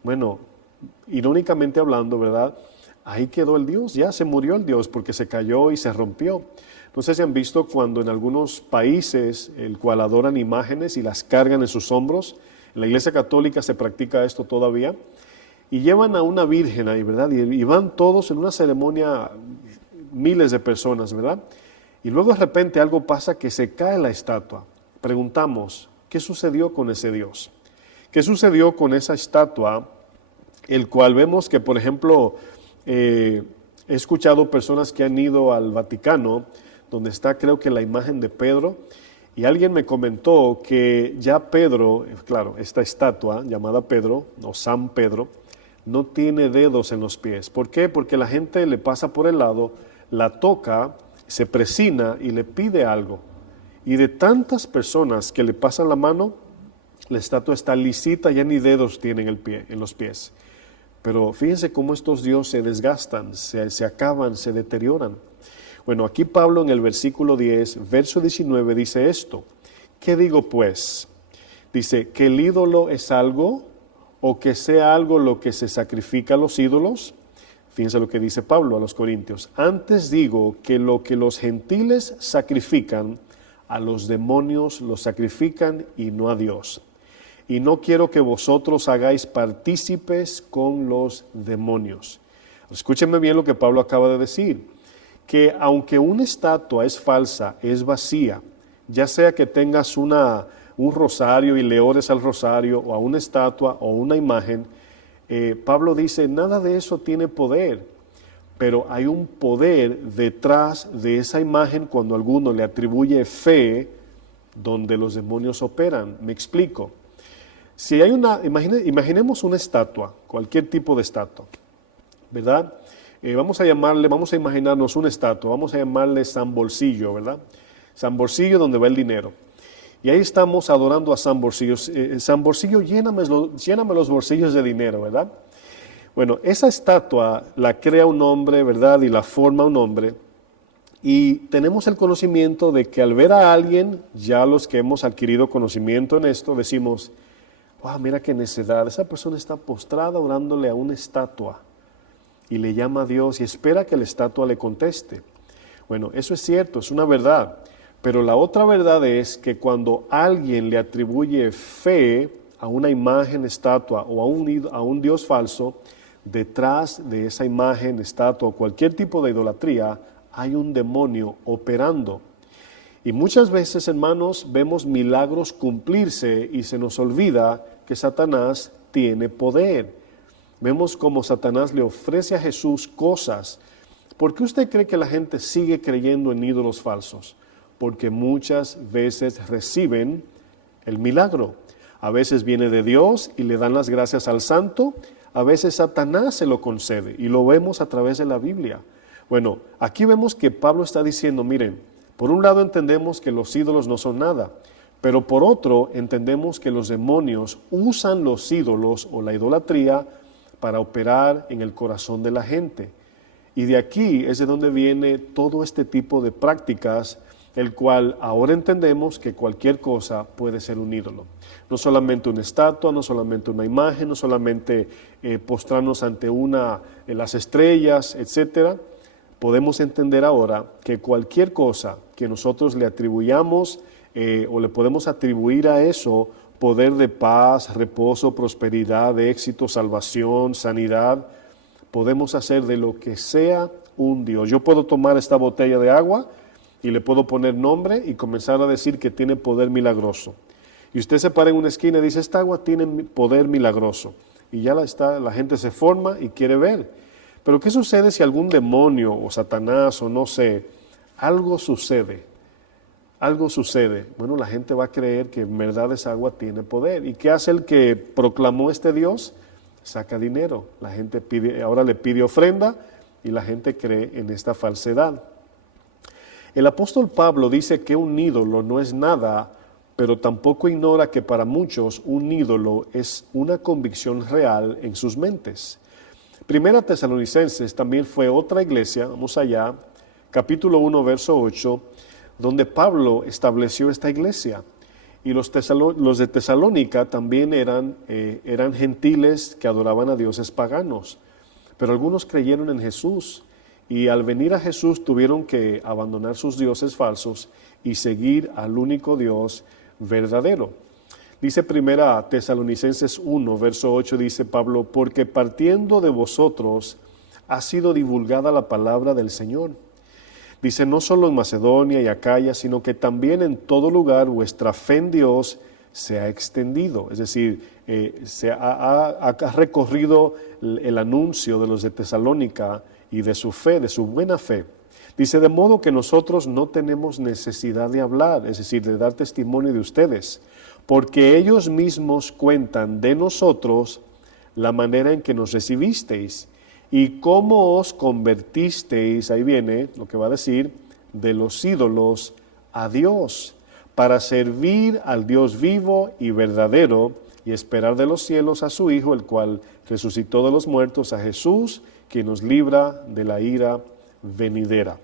bueno, irónicamente hablando, ¿verdad?, ahí quedó el Dios, ya se murió el Dios porque se cayó y se rompió. No sé si han visto cuando en algunos países el cual adoran imágenes y las cargan en sus hombros. En la Iglesia Católica se practica esto todavía. Y llevan a una virgen ahí, ¿verdad? Y van todos en una ceremonia, miles de personas, ¿verdad? Y luego de repente algo pasa que se cae la estatua. Preguntamos, ¿qué sucedió con ese Dios? ¿Qué sucedió con esa estatua? El cual vemos que, por ejemplo, he escuchado personas que han ido al Vaticano, donde está creo que la imagen de Pedro, y alguien me comentó que ya Pedro, claro, esta estatua llamada Pedro, o San Pedro, no tiene dedos en los pies. ¿Por qué? Porque la gente le pasa por el lado, la toca, se presina y le pide algo. Y de tantas personas que le pasan la mano, la estatua está lisita, ya ni dedos tiene en los pies. Pero fíjense cómo estos dioses se desgastan, se acaban, se deterioran. Bueno, aquí Pablo en el versículo 10, verso 19 dice esto. ¿Qué digo pues? Dice, ¿que el ídolo es algo o que sea algo lo que se sacrifica a los ídolos? Fíjense lo que dice Pablo a los Corintios. Antes digo que lo que los gentiles sacrifican, a los demonios los sacrifican y no a Dios. Y no quiero que vosotros hagáis partícipes con los demonios. Escúchenme bien lo que Pablo acaba de decir, que aunque una estatua es falsa, es vacía, ya sea que tengas un rosario y le ores al rosario, o a una estatua o una imagen, Pablo dice, nada de eso tiene poder, pero hay un poder detrás de esa imagen cuando alguno le atribuye fe, donde los demonios operan. Me explico. Si hay imaginemos una estatua, cualquier tipo de estatua, ¿verdad? Vamos a imaginarnos una estatua, vamos a llamarle San Bolsillo, ¿verdad? San Bolsillo, donde va el dinero. Y ahí estamos adorando a San Bolsillo. San Bolsillo, lléname los bolsillos de dinero, ¿verdad? Bueno, esa estatua la crea un hombre, ¿verdad? Y la forma un hombre. Y tenemos el conocimiento de que al ver a alguien, ya los que hemos adquirido conocimiento en esto, decimos, wow, mira qué necedad, esa persona está postrada orándole a una estatua y le llama a Dios y espera que la estatua le conteste. Bueno, eso es cierto, es una verdad, Pero la otra verdad es que cuando alguien le atribuye fe a una imagen, estatua o a un Dios falso, detrás de esa imagen, estatua o cualquier tipo de idolatría hay un demonio operando. Y muchas veces, hermanos, vemos milagros cumplirse y se nos olvida que Satanás tiene poder. Vemos cómo Satanás le ofrece a Jesús cosas. ¿Por qué usted cree que la gente sigue creyendo en ídolos falsos? Porque muchas veces reciben el milagro. A veces viene de Dios y le dan las gracias al santo. A veces Satanás se lo concede y lo vemos a través de la Biblia. Bueno, aquí vemos que Pablo está diciendo, miren, por un lado entendemos que los ídolos no son nada, pero por otro entendemos que los demonios usan los ídolos o la idolatría para operar en el corazón de la gente. Y de aquí es de donde viene todo este tipo de prácticas, el cual ahora entendemos que cualquier cosa puede ser un ídolo. No solamente una estatua, no solamente una imagen, no solamente postrarnos ante las estrellas, etcétera. Podemos entender ahora que cualquier cosa que nosotros le atribuyamos o le podemos atribuir a eso poder de paz, reposo, prosperidad, éxito, salvación, sanidad, podemos hacer de lo que sea un Dios. Yo puedo tomar esta botella de agua y le puedo poner nombre y comenzar a decir que tiene poder milagroso. Y usted se para en una esquina y dice, esta agua tiene poder milagroso. Y ya la gente se forma y quiere ver. Pero ¿qué sucede si algún demonio o Satanás o no sé, algo sucede? Algo sucede. Bueno, la gente va a creer que en verdad esa agua tiene poder. ¿Y qué hace el que proclamó este Dios? Saca dinero. La gente ahora le pide ofrenda y la gente cree en esta falsedad. El apóstol Pablo dice que un ídolo no es nada, pero tampoco ignora que para muchos un ídolo es una convicción real en sus mentes. Primera Tesalonicenses también fue otra iglesia, vamos allá, capítulo 1, verso 8, donde Pablo estableció esta iglesia. Y los de Tesalónica también eran gentiles que adoraban a dioses paganos, pero algunos creyeron en Jesús y al venir a Jesús tuvieron que abandonar sus dioses falsos y seguir al único Dios verdadero. Dice Primera Tesalonicenses 1, verso 8, dice Pablo, porque partiendo de vosotros ha sido divulgada la palabra del Señor. Dice, no solo en Macedonia y Acaya, sino que también en todo lugar vuestra fe en Dios se ha extendido. Es decir, se ha recorrido el anuncio de los de Tesalónica y de su fe, de su buena fe. Dice, de modo que nosotros no tenemos necesidad de hablar, es decir, de dar testimonio de ustedes, porque ellos mismos cuentan de nosotros la manera en que nos recibisteis y cómo os convertisteis, ahí viene lo que va a decir, de los ídolos a Dios, para servir al Dios vivo y verdadero y esperar de los cielos a su Hijo, el cual resucitó de los muertos, a Jesús, que nos libra de la ira venidera.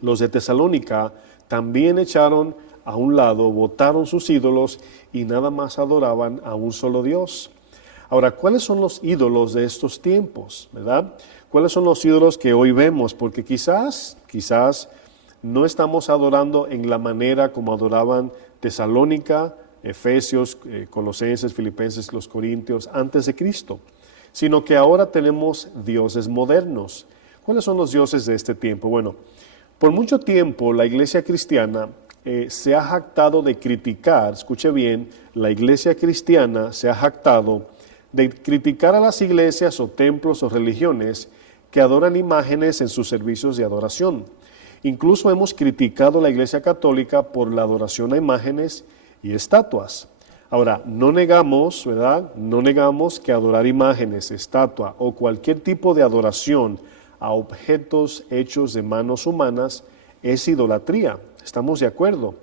Los de Tesalónica también echaron a un lado, botaron sus ídolos y nada más adoraban a un solo Dios. Ahora, ¿cuáles son los ídolos de estos tiempos? ¿Verdad? ¿Cuáles son los ídolos que hoy vemos? Porque quizás no estamos adorando en la manera como adoraban Tesalónica, Efesios, Colosenses, Filipenses, los Corintios, antes de Cristo, sino que ahora tenemos dioses modernos. ¿Cuáles son los dioses de este tiempo? Bueno, por mucho tiempo la iglesia cristiana se ha jactado de criticar, escuche bien, la iglesia cristiana se ha jactado de criticar a las iglesias o templos o religiones que adoran imágenes en sus servicios de adoración. Incluso hemos criticado a la iglesia católica por la adoración a imágenes y estatuas. Ahora, no negamos, ¿verdad? No negamos que adorar imágenes, estatua o cualquier tipo de adoración a objetos hechos de manos humanas es idolatría. Estamos de acuerdo.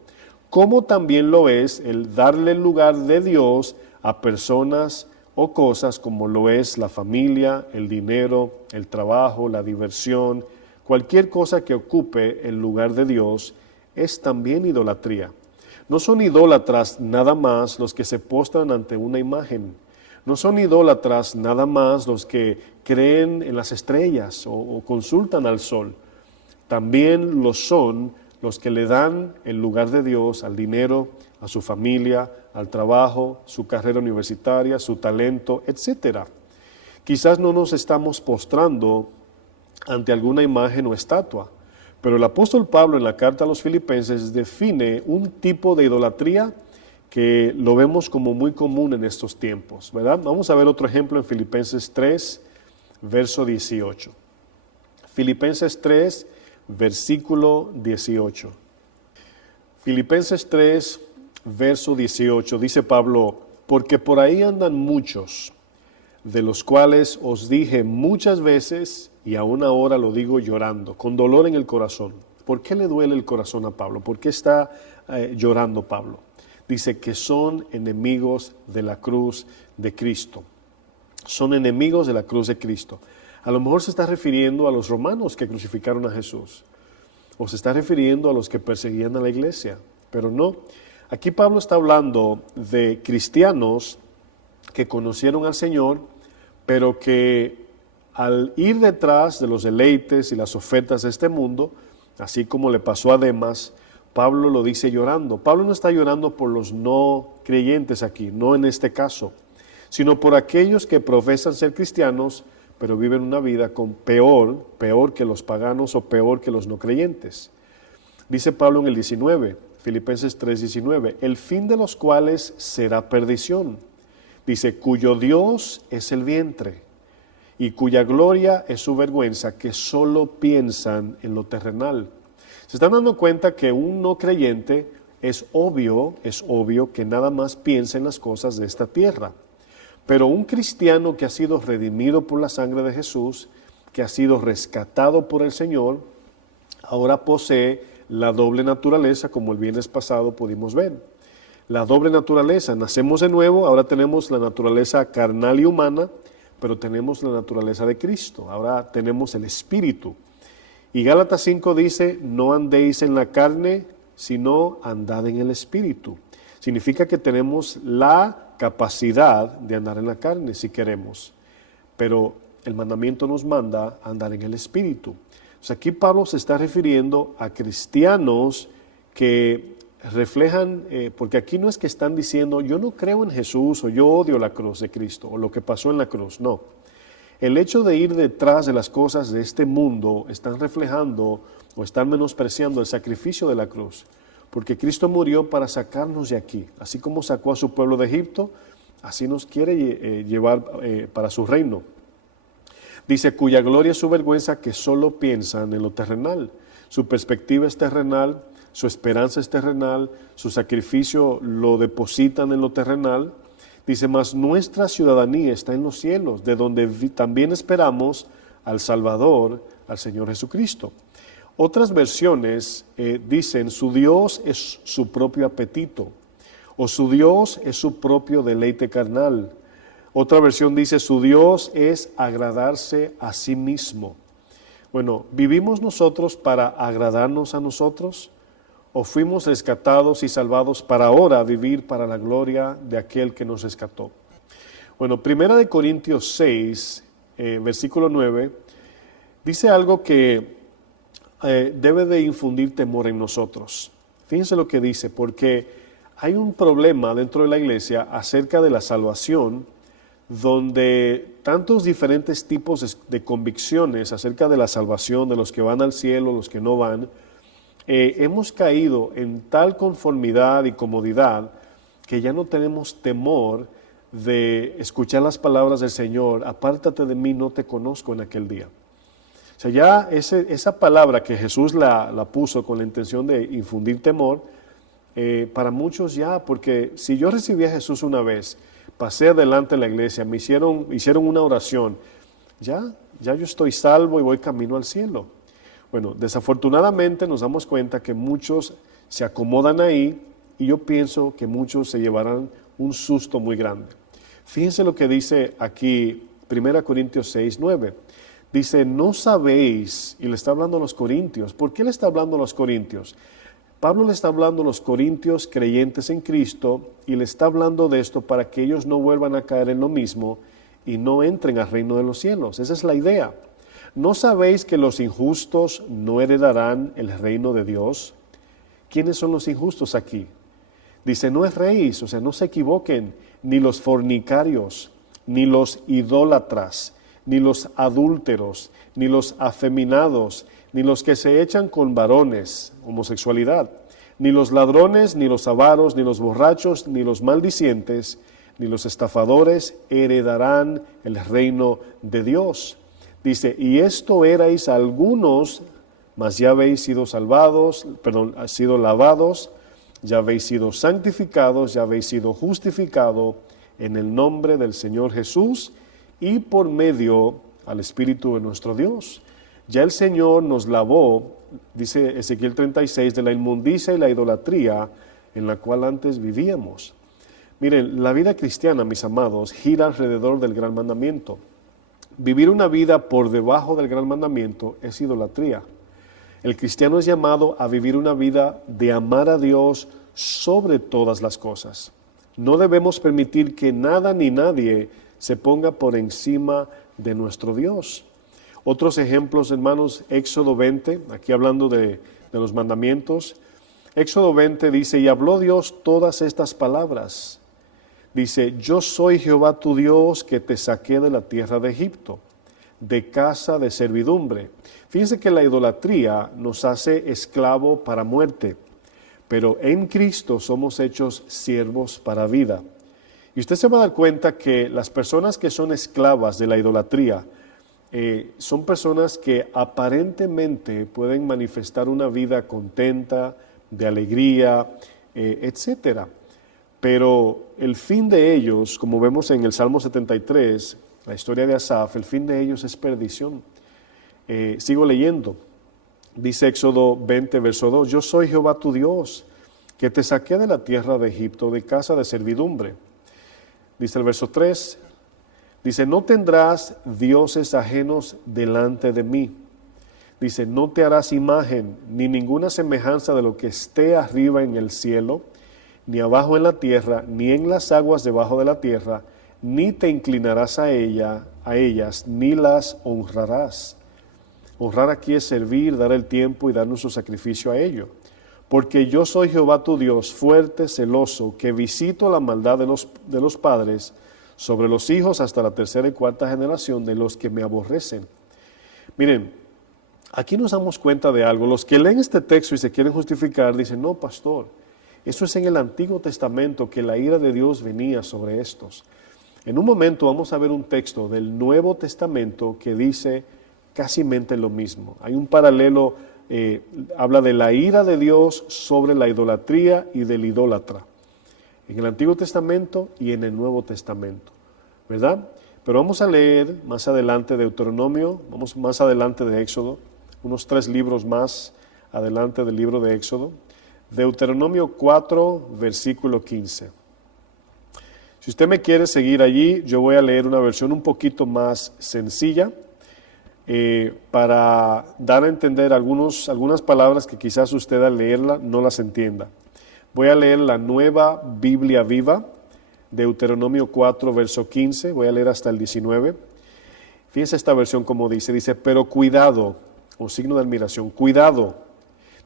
Como también lo es el darle el lugar de Dios a personas o cosas como lo es la familia, el dinero, el trabajo, la diversión, cualquier cosa que ocupe el lugar de Dios es también idolatría. No son idólatras nada más los que se postran ante una imagen. No son idólatras nada más los que creen en las estrellas o consultan al sol. También lo son los que le dan el lugar de Dios al dinero, a su familia, al trabajo, su carrera universitaria, su talento, etc. Quizás no nos estamos postrando ante alguna imagen o estatua, pero el apóstol Pablo en la carta a los Filipenses define un tipo de idolatría que lo vemos como muy común en estos tiempos, ¿verdad? Vamos a ver otro ejemplo en Filipenses 3, verso 18. Filipenses 3, versículo 18. Filipenses 3, verso 18, dice Pablo, porque por ahí andan muchos, de los cuales os dije muchas veces, y aún ahora lo digo llorando, con dolor en el corazón. ¿Por qué le duele el corazón a Pablo? ¿Por qué está llorando Pablo? Dice que son enemigos de la cruz de Cristo. Son enemigos de la cruz de Cristo. A lo mejor se está refiriendo a los romanos que crucificaron a Jesús, o se está refiriendo a los que perseguían a la iglesia, pero no. Aquí Pablo está hablando de cristianos que conocieron al Señor, pero que al ir detrás de los deleites y las ofertas de este mundo, así como le pasó a Demas, Pablo lo dice llorando. Pablo no está llorando por los no creyentes aquí, no en este caso, sino por aquellos que profesan ser cristianos, pero viven una vida con peor que los paganos o peor que los no creyentes. Dice Pablo en el 19, Filipenses 3:19, el fin de los cuales será perdición. Dice, cuyo Dios es el vientre y cuya gloria es su vergüenza, que solo piensan en lo terrenal. Se están dando cuenta que un no creyente es obvio que nada más piensa en las cosas de esta tierra. Pero un cristiano que ha sido redimido por la sangre de Jesús, que ha sido rescatado por el Señor, ahora posee la doble naturaleza, como el viernes pasado pudimos ver. La doble naturaleza, nacemos de nuevo, ahora tenemos la naturaleza carnal y humana, pero tenemos la naturaleza de Cristo, ahora tenemos el Espíritu. Y Gálatas 5 dice, no andéis en la carne, sino andad en el Espíritu. Significa que tenemos la capacidad de andar en la carne si queremos, pero el mandamiento nos manda a andar en el Espíritu. O sea, aquí Pablo se está refiriendo a cristianos que reflejan, porque aquí no es que están diciendo, yo no creo en Jesús o yo odio la cruz de Cristo o lo que pasó en la cruz, no. El hecho de ir detrás de las cosas de este mundo están reflejando o están menospreciando el sacrificio de la cruz, porque Cristo murió para sacarnos de aquí, así como sacó a su pueblo de Egipto, así nos quiere llevar para su reino. Dice, cuya gloria es su vergüenza, que solo piensan en lo terrenal. Su perspectiva es terrenal, su esperanza es terrenal, su sacrificio lo depositan en lo terrenal. Dice, mas nuestra ciudadanía está en los cielos, de donde también esperamos al Salvador, al Señor Jesucristo. Otras versiones dicen, su Dios es su propio apetito, o su Dios es su propio deleite carnal. Otra versión dice, su Dios es agradarse a sí mismo. Bueno, ¿vivimos nosotros para agradarnos a nosotros? ¿O fuimos rescatados y salvados para ahora vivir para la gloria de aquel que nos rescató? Bueno, 1 Corintios 6, versículo 9, dice algo que debe de infundir temor en nosotros. Fíjense lo que dice, porque hay un problema dentro de la iglesia acerca de la salvación, donde tantos diferentes tipos de convicciones acerca de la salvación, de los que van al cielo, los que no van, hemos caído en tal conformidad y comodidad que ya no tenemos temor de escuchar las palabras del Señor, apártate de mí, no te conozco en aquel día. O sea, ya esa palabra que Jesús la puso con la intención de infundir temor, para muchos ya, porque si yo recibí a Jesús una vez, pasé adelante en la iglesia, me hicieron una oración, ya yo estoy salvo y voy camino al cielo. Bueno, desafortunadamente nos damos cuenta que muchos se acomodan ahí y yo pienso que muchos se llevarán un susto muy grande. Fíjense lo que dice aquí 1 Corintios 6, 9. Dice, no sabéis, y le está hablando a los corintios. ¿Por qué le está hablando a los corintios? Pablo le está hablando a los corintios creyentes en Cristo y le está hablando de esto para que ellos no vuelvan a caer en lo mismo y no entren al reino de los cielos. Esa es la idea. ¿No sabéis que los injustos no heredarán el reino de Dios? ¿Quiénes son los injustos aquí? Dice, no es rey, o sea, no se equivoquen, ni los fornicarios, ni los idólatras, ni los adúlteros, ni los afeminados, ni los que se echan con varones, homosexualidad, ni los ladrones, ni los avaros, ni los borrachos, ni los maldicientes, ni los estafadores heredarán el reino de Dios. Dice, y esto erais algunos, mas ya habéis sido sido lavados, ya habéis sido santificados, ya habéis sido justificados en el nombre del Señor Jesús y por medio al Espíritu de nuestro Dios. Ya el Señor nos lavó, dice Ezequiel 36, de la inmundicia y la idolatría en la cual antes vivíamos. Miren, la vida cristiana, mis amados, gira alrededor del gran mandamiento. Vivir una vida por debajo del gran mandamiento es idolatría. El cristiano es llamado a vivir una vida de amar a Dios sobre todas las cosas. No debemos permitir que nada ni nadie se ponga por encima de nuestro Dios. Otros ejemplos, hermanos, Éxodo 20, aquí hablando de los mandamientos. Éxodo 20 dice, y habló Dios todas estas palabras. Dice, yo soy Jehová tu Dios que te saqué de la tierra de Egipto, de casa de servidumbre. Fíjense que la idolatría nos hace esclavo para muerte, pero en Cristo somos hechos siervos para vida. Y usted se va a dar cuenta que las personas que son esclavas de la idolatría son personas que aparentemente pueden manifestar una vida contenta, de alegría, etcétera. Pero el fin de ellos, como vemos en el Salmo 73, la historia de Asaf, el fin de ellos es perdición. Sigo leyendo. Dice Éxodo 20, verso 2, yo soy Jehová tu Dios, que te saqué de la tierra de Egipto, de casa de servidumbre. Dice el verso 3, dice, no tendrás dioses ajenos delante de mí. Dice, no te harás imagen, ni ninguna semejanza de lo que esté arriba en el cielo, ni abajo en la tierra, ni en las aguas debajo de la tierra, ni te inclinarás a ellas, ni las honrarás. Honrar aquí es servir, dar el tiempo y dar nuestro sacrificio a ello. Porque yo soy Jehová tu Dios, fuerte, celoso, que visito la maldad de los padres sobre los hijos hasta la tercera y cuarta generación de los que me aborrecen. Miren, aquí nos damos cuenta de algo. Los que leen este texto y se quieren justificar dicen, no, pastor, eso es en el Antiguo Testamento que la ira de Dios venía sobre estos. En un momento vamos a ver un texto del Nuevo Testamento que dice casi lo mismo. Hay un paralelo, habla de la ira de Dios sobre la idolatría y del idólatra. En el Antiguo Testamento y en el Nuevo Testamento, ¿verdad? Pero vamos a leer más adelante Deuteronomio, vamos más adelante de Éxodo, unos 3 libros más adelante del libro de Éxodo. Deuteronomio 4, versículo 15. Si usted me quiere seguir allí, yo voy a leer una versión un poquito más sencilla para dar a entender algunas palabras que quizás usted al leerla no las entienda. Voy a leer la Nueva Biblia Viva, Deuteronomio 4, verso 15, voy a leer hasta el 19. Fíjense esta versión como dice, pero cuidado, con signo de admiración, cuidado.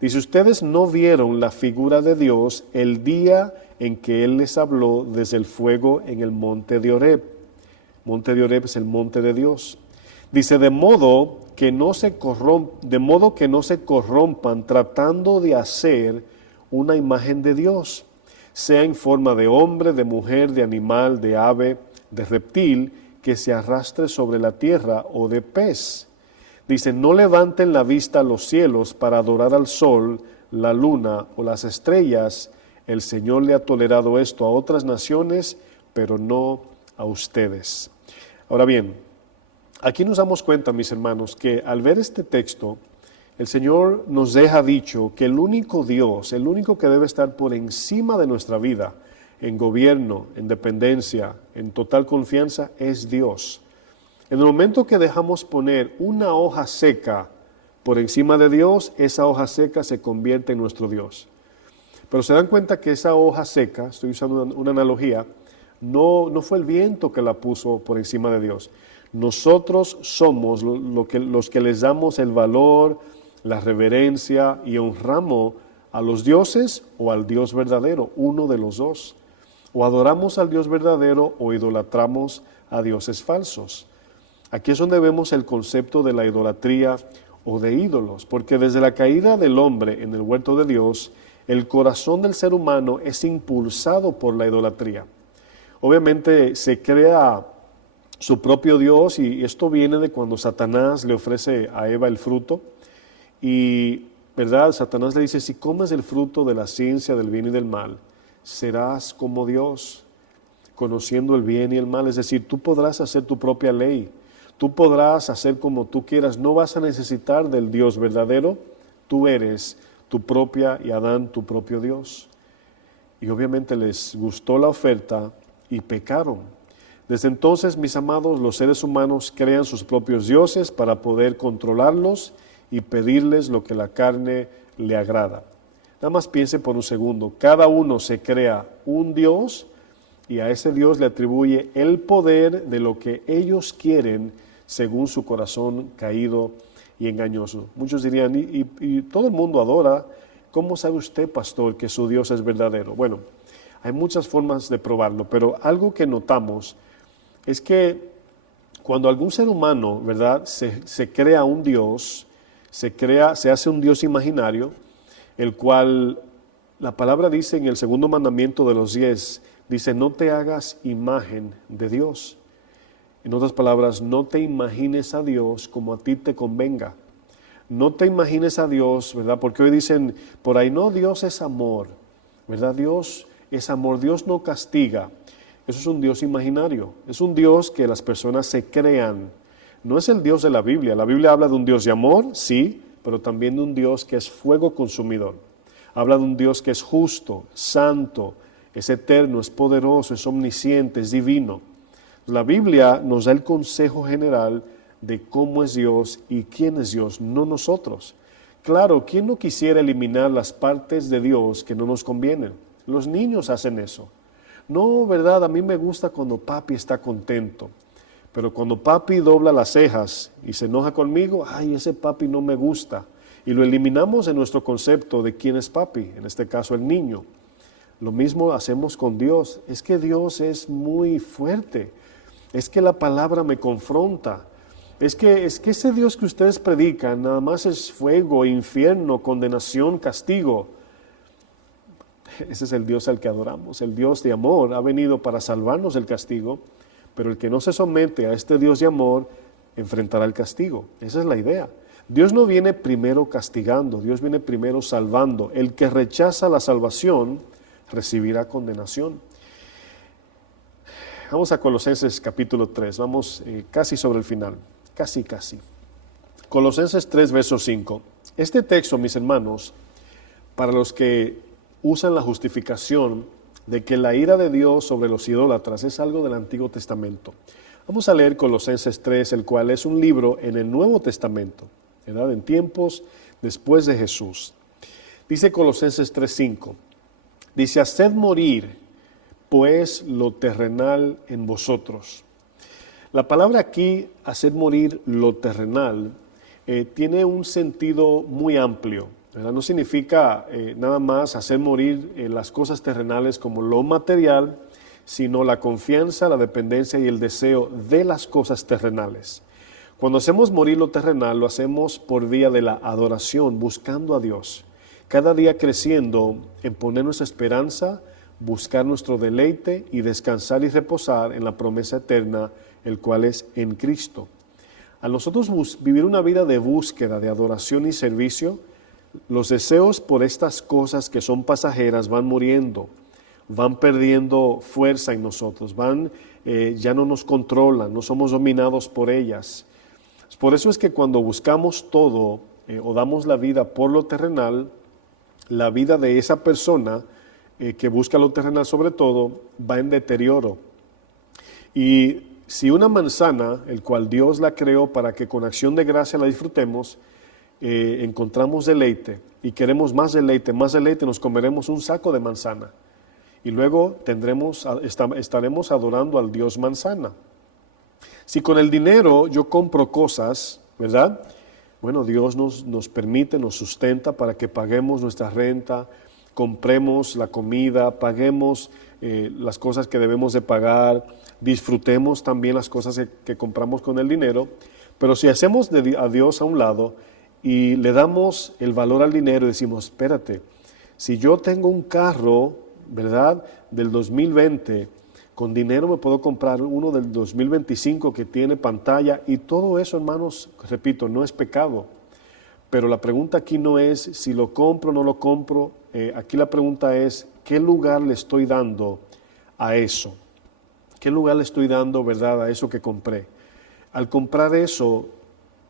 Dice, ustedes no vieron la figura de Dios el día en que Él les habló desde el fuego en el monte de Horeb. Monte de Horeb es el monte de Dios. Dice, de modo que no se corrompan tratando de hacer una imagen de Dios, sea en forma de hombre, de mujer, de animal, de ave, de reptil, que se arrastre sobre la tierra o de pez. Dice, no levanten la vista a los cielos para adorar al sol, la luna o las estrellas. El Señor le ha tolerado esto a otras naciones, pero no a ustedes. Ahora bien, aquí nos damos cuenta, mis hermanos, que al ver este texto, el Señor nos deja dicho que el único Dios, el único que debe estar por encima de nuestra vida, en gobierno, en dependencia, en total confianza, es Dios. En el momento que dejamos poner una hoja seca por encima de Dios, esa hoja seca se convierte en nuestro Dios. Pero se dan cuenta que esa hoja seca, estoy usando una analogía, no fue el viento que la puso por encima de Dios. Nosotros somos los que les damos el valor, la reverencia y honramos a los dioses o al Dios verdadero, uno de los dos. O adoramos al Dios verdadero o idolatramos a dioses falsos. Aquí es donde vemos el concepto de la idolatría o de ídolos, porque desde la caída del hombre en el huerto de Dios, el corazón del ser humano es impulsado por la idolatría. Obviamente se crea su propio Dios, y esto viene de cuando Satanás le ofrece a Eva el fruto, y ¿verdad? Satanás le dice: si comes el fruto de la ciencia del bien y del mal, serás como Dios, conociendo el bien y el mal. Es decir, tú podrás hacer tu propia ley, tú podrás hacer como tú quieras, no vas a necesitar del Dios verdadero, tú eres tu propia, y Adán tu propio Dios. Y obviamente les gustó la oferta y pecaron. Desde entonces, mis amados, los seres humanos crean sus propios dioses para poder controlarlos y pedirles lo que la carne le agrada. Nada más piense por un segundo, cada uno se crea un Dios y a ese Dios le atribuye el poder de lo que ellos quieren según su corazón caído y engañoso. Muchos dirían, y todo el mundo adora. ¿Cómo sabe usted, pastor, que su Dios es verdadero? Bueno, hay muchas formas de probarlo, pero algo que notamos es que cuando algún ser humano, ¿verdad?, se crea un Dios, se hace un Dios imaginario, el cual la palabra dice en el segundo mandamiento de los 10, dice: no te hagas imagen de Dios. En otras palabras, no te imagines a Dios como a ti te convenga. No te imagines a Dios, ¿verdad? Porque hoy dicen por ahí, no, Dios es amor, ¿verdad? Dios es amor, Dios no castiga. Eso es un Dios imaginario, es un Dios que las personas se crean. No es el Dios de la Biblia. La Biblia habla de un Dios de amor, sí, pero también de un Dios que es fuego consumidor. Habla de un Dios que es justo, santo, es eterno, es poderoso, es omnisciente, es divino. La Biblia nos da el consejo general de cómo es Dios y quién es Dios, no nosotros. Claro, ¿quién no quisiera eliminar las partes de Dios que no nos convienen? Los niños hacen eso. No, ¿verdad? A mí me gusta cuando papi está contento, pero cuando papi dobla las cejas y se enoja conmigo, ay, ese papi no me gusta. Y lo eliminamos en nuestro concepto de quién es papi, en este caso el niño. Lo mismo hacemos con Dios. Es que Dios es muy fuerte. Es que la palabra me confronta. Es que ese Dios que ustedes predican nada más es fuego, infierno, condenación, castigo. Ese es el Dios al que adoramos. El Dios de amor ha venido para salvarnos del castigo, pero el que no se somete a este Dios de amor enfrentará el castigo. Esa es la idea. Dios no viene primero castigando, Dios viene primero salvando. El que rechaza la salvación recibirá condenación. Vamos a Colosenses capítulo 3, vamos casi sobre el final, casi. Colosenses 3, verso 5. Este texto, mis hermanos, para los que usan la justificación de que la ira de Dios sobre los idólatras es algo del Antiguo Testamento. Vamos a leer Colosenses 3, el cual es un libro en el Nuevo Testamento, ¿verdad?, en tiempos después de Jesús. Dice Colosenses 3:5, dice: haced morir pues lo terrenal en vosotros. La palabra aquí, hacer morir lo terrenal, tiene un sentido muy amplio, ¿verdad? No significa nada más hacer morir las cosas terrenales como lo material, sino la confianza, la dependencia y el deseo de las cosas terrenales. Cuando hacemos morir lo terrenal, lo hacemos por vía de la adoración, buscando a Dios. Cada día creciendo en poner nuestra esperanza, buscar nuestro deleite y descansar y reposar en la promesa eterna, el cual es en Cristo. A nosotros vivir una vida de búsqueda, de adoración y servicio, los deseos por estas cosas que son pasajeras van muriendo, van perdiendo fuerza en nosotros, ya no nos controlan, no somos dominados por ellas. Por eso es que cuando buscamos todo o damos la vida por lo terrenal, la vida de esa persona que busca lo terrenal sobre todo, va en deterioro. Y si una manzana, el cual Dios la creó para que con acción de gracia la disfrutemos, encontramos deleite y queremos más deleite, nos comeremos un saco de manzana. Y luego estaremos adorando al Dios manzana. Si con el dinero yo compro cosas, ¿verdad?, Bueno, Dios nos permite, nos sustenta para que paguemos nuestra renta, compremos la comida, paguemos las cosas que debemos de pagar, disfrutemos también las cosas que compramos con el dinero. Pero si hacemos a Dios a un lado y le damos el valor al dinero y decimos, espérate, si yo tengo un carro, ¿verdad?, del 2020, con dinero me puedo comprar uno del 2025 que tiene pantalla, y todo eso, hermanos, repito, no es pecado. Pero la pregunta aquí no es si lo compro o no lo compro. Aquí la pregunta es, ¿qué lugar le estoy dando a eso? ¿Qué lugar le estoy dando, verdad, a eso que compré? Al comprar eso,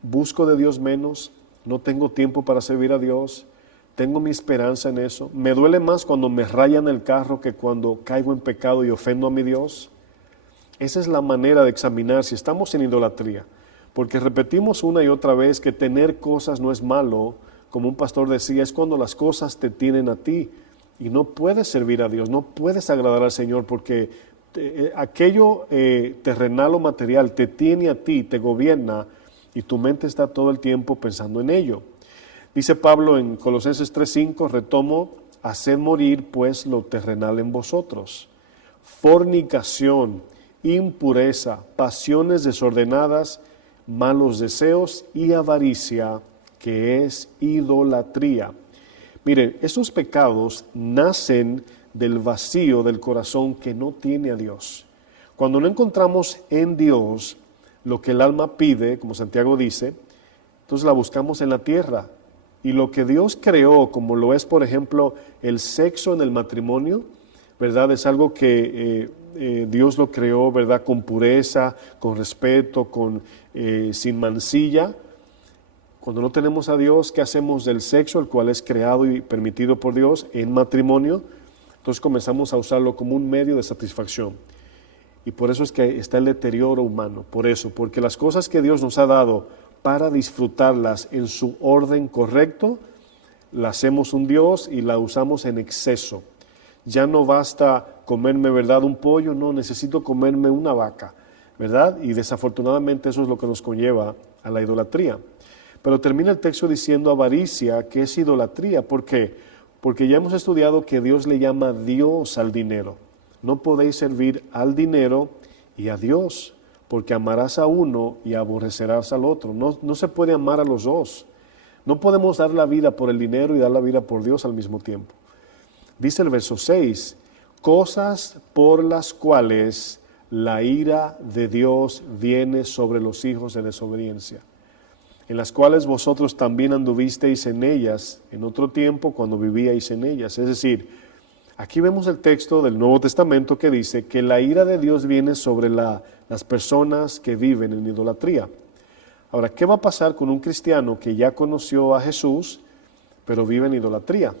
busco de Dios menos, no tengo tiempo para servir a Dios, tengo mi esperanza en eso. Me duele más cuando me rayan el carro que cuando caigo en pecado y ofendo a mi Dios. Esa es la manera de examinar si estamos en idolatría. Porque repetimos una y otra vez que tener cosas no es malo. Como un pastor decía, es cuando las cosas te tienen a ti y no puedes servir a Dios, no puedes agradar al Señor porque aquello terrenal o material te tiene a ti, te gobierna y tu mente está todo el tiempo pensando en ello. Dice Pablo en Colosenses 3:5, retomo, haced morir pues lo terrenal en vosotros, fornicación, impureza, pasiones desordenadas, malos deseos y avaricia, que es idolatría. Miren, estos pecados nacen del vacío del corazón que no tiene a Dios. Cuando no encontramos en Dios lo que el alma pide, como Santiago dice, entonces la buscamos en la tierra. Y lo que Dios creó, como lo es, por ejemplo, el sexo en el matrimonio, ¿verdad? Es algo que Dios lo creó, ¿verdad? Con pureza, con respeto, sin mancilla. Cuando no tenemos a Dios, ¿qué hacemos del sexo, el cual es creado y permitido por Dios en matrimonio? Entonces comenzamos a usarlo como un medio de satisfacción. Y por eso es que está el deterioro humano, por eso, porque las cosas que Dios nos ha dado para disfrutarlas en su orden correcto, la hacemos un Dios y la usamos en exceso. Ya no basta comerme, ¿verdad?, un pollo, no, necesito comerme una vaca, ¿verdad? Y desafortunadamente eso es lo que nos conlleva a la idolatría. Pero termina el texto diciendo avaricia, que es idolatría. ¿Por qué? Porque ya hemos estudiado que Dios le llama Dios al dinero. No podéis servir al dinero y a Dios, porque amarás a uno y aborrecerás al otro. No se puede amar a los dos. No podemos dar la vida por el dinero y dar la vida por Dios al mismo tiempo. Dice el verso 6, cosas por las cuales la ira de Dios viene sobre los hijos de desobediencia, en las cuales vosotros también anduvisteis en ellas en otro tiempo cuando vivíais en ellas. Es decir, aquí vemos el texto del Nuevo Testamento que dice que la ira de Dios viene sobre las personas que viven en idolatría. Ahora, ¿qué va a pasar con un cristiano que ya conoció a Jesús, pero vive en idolatría?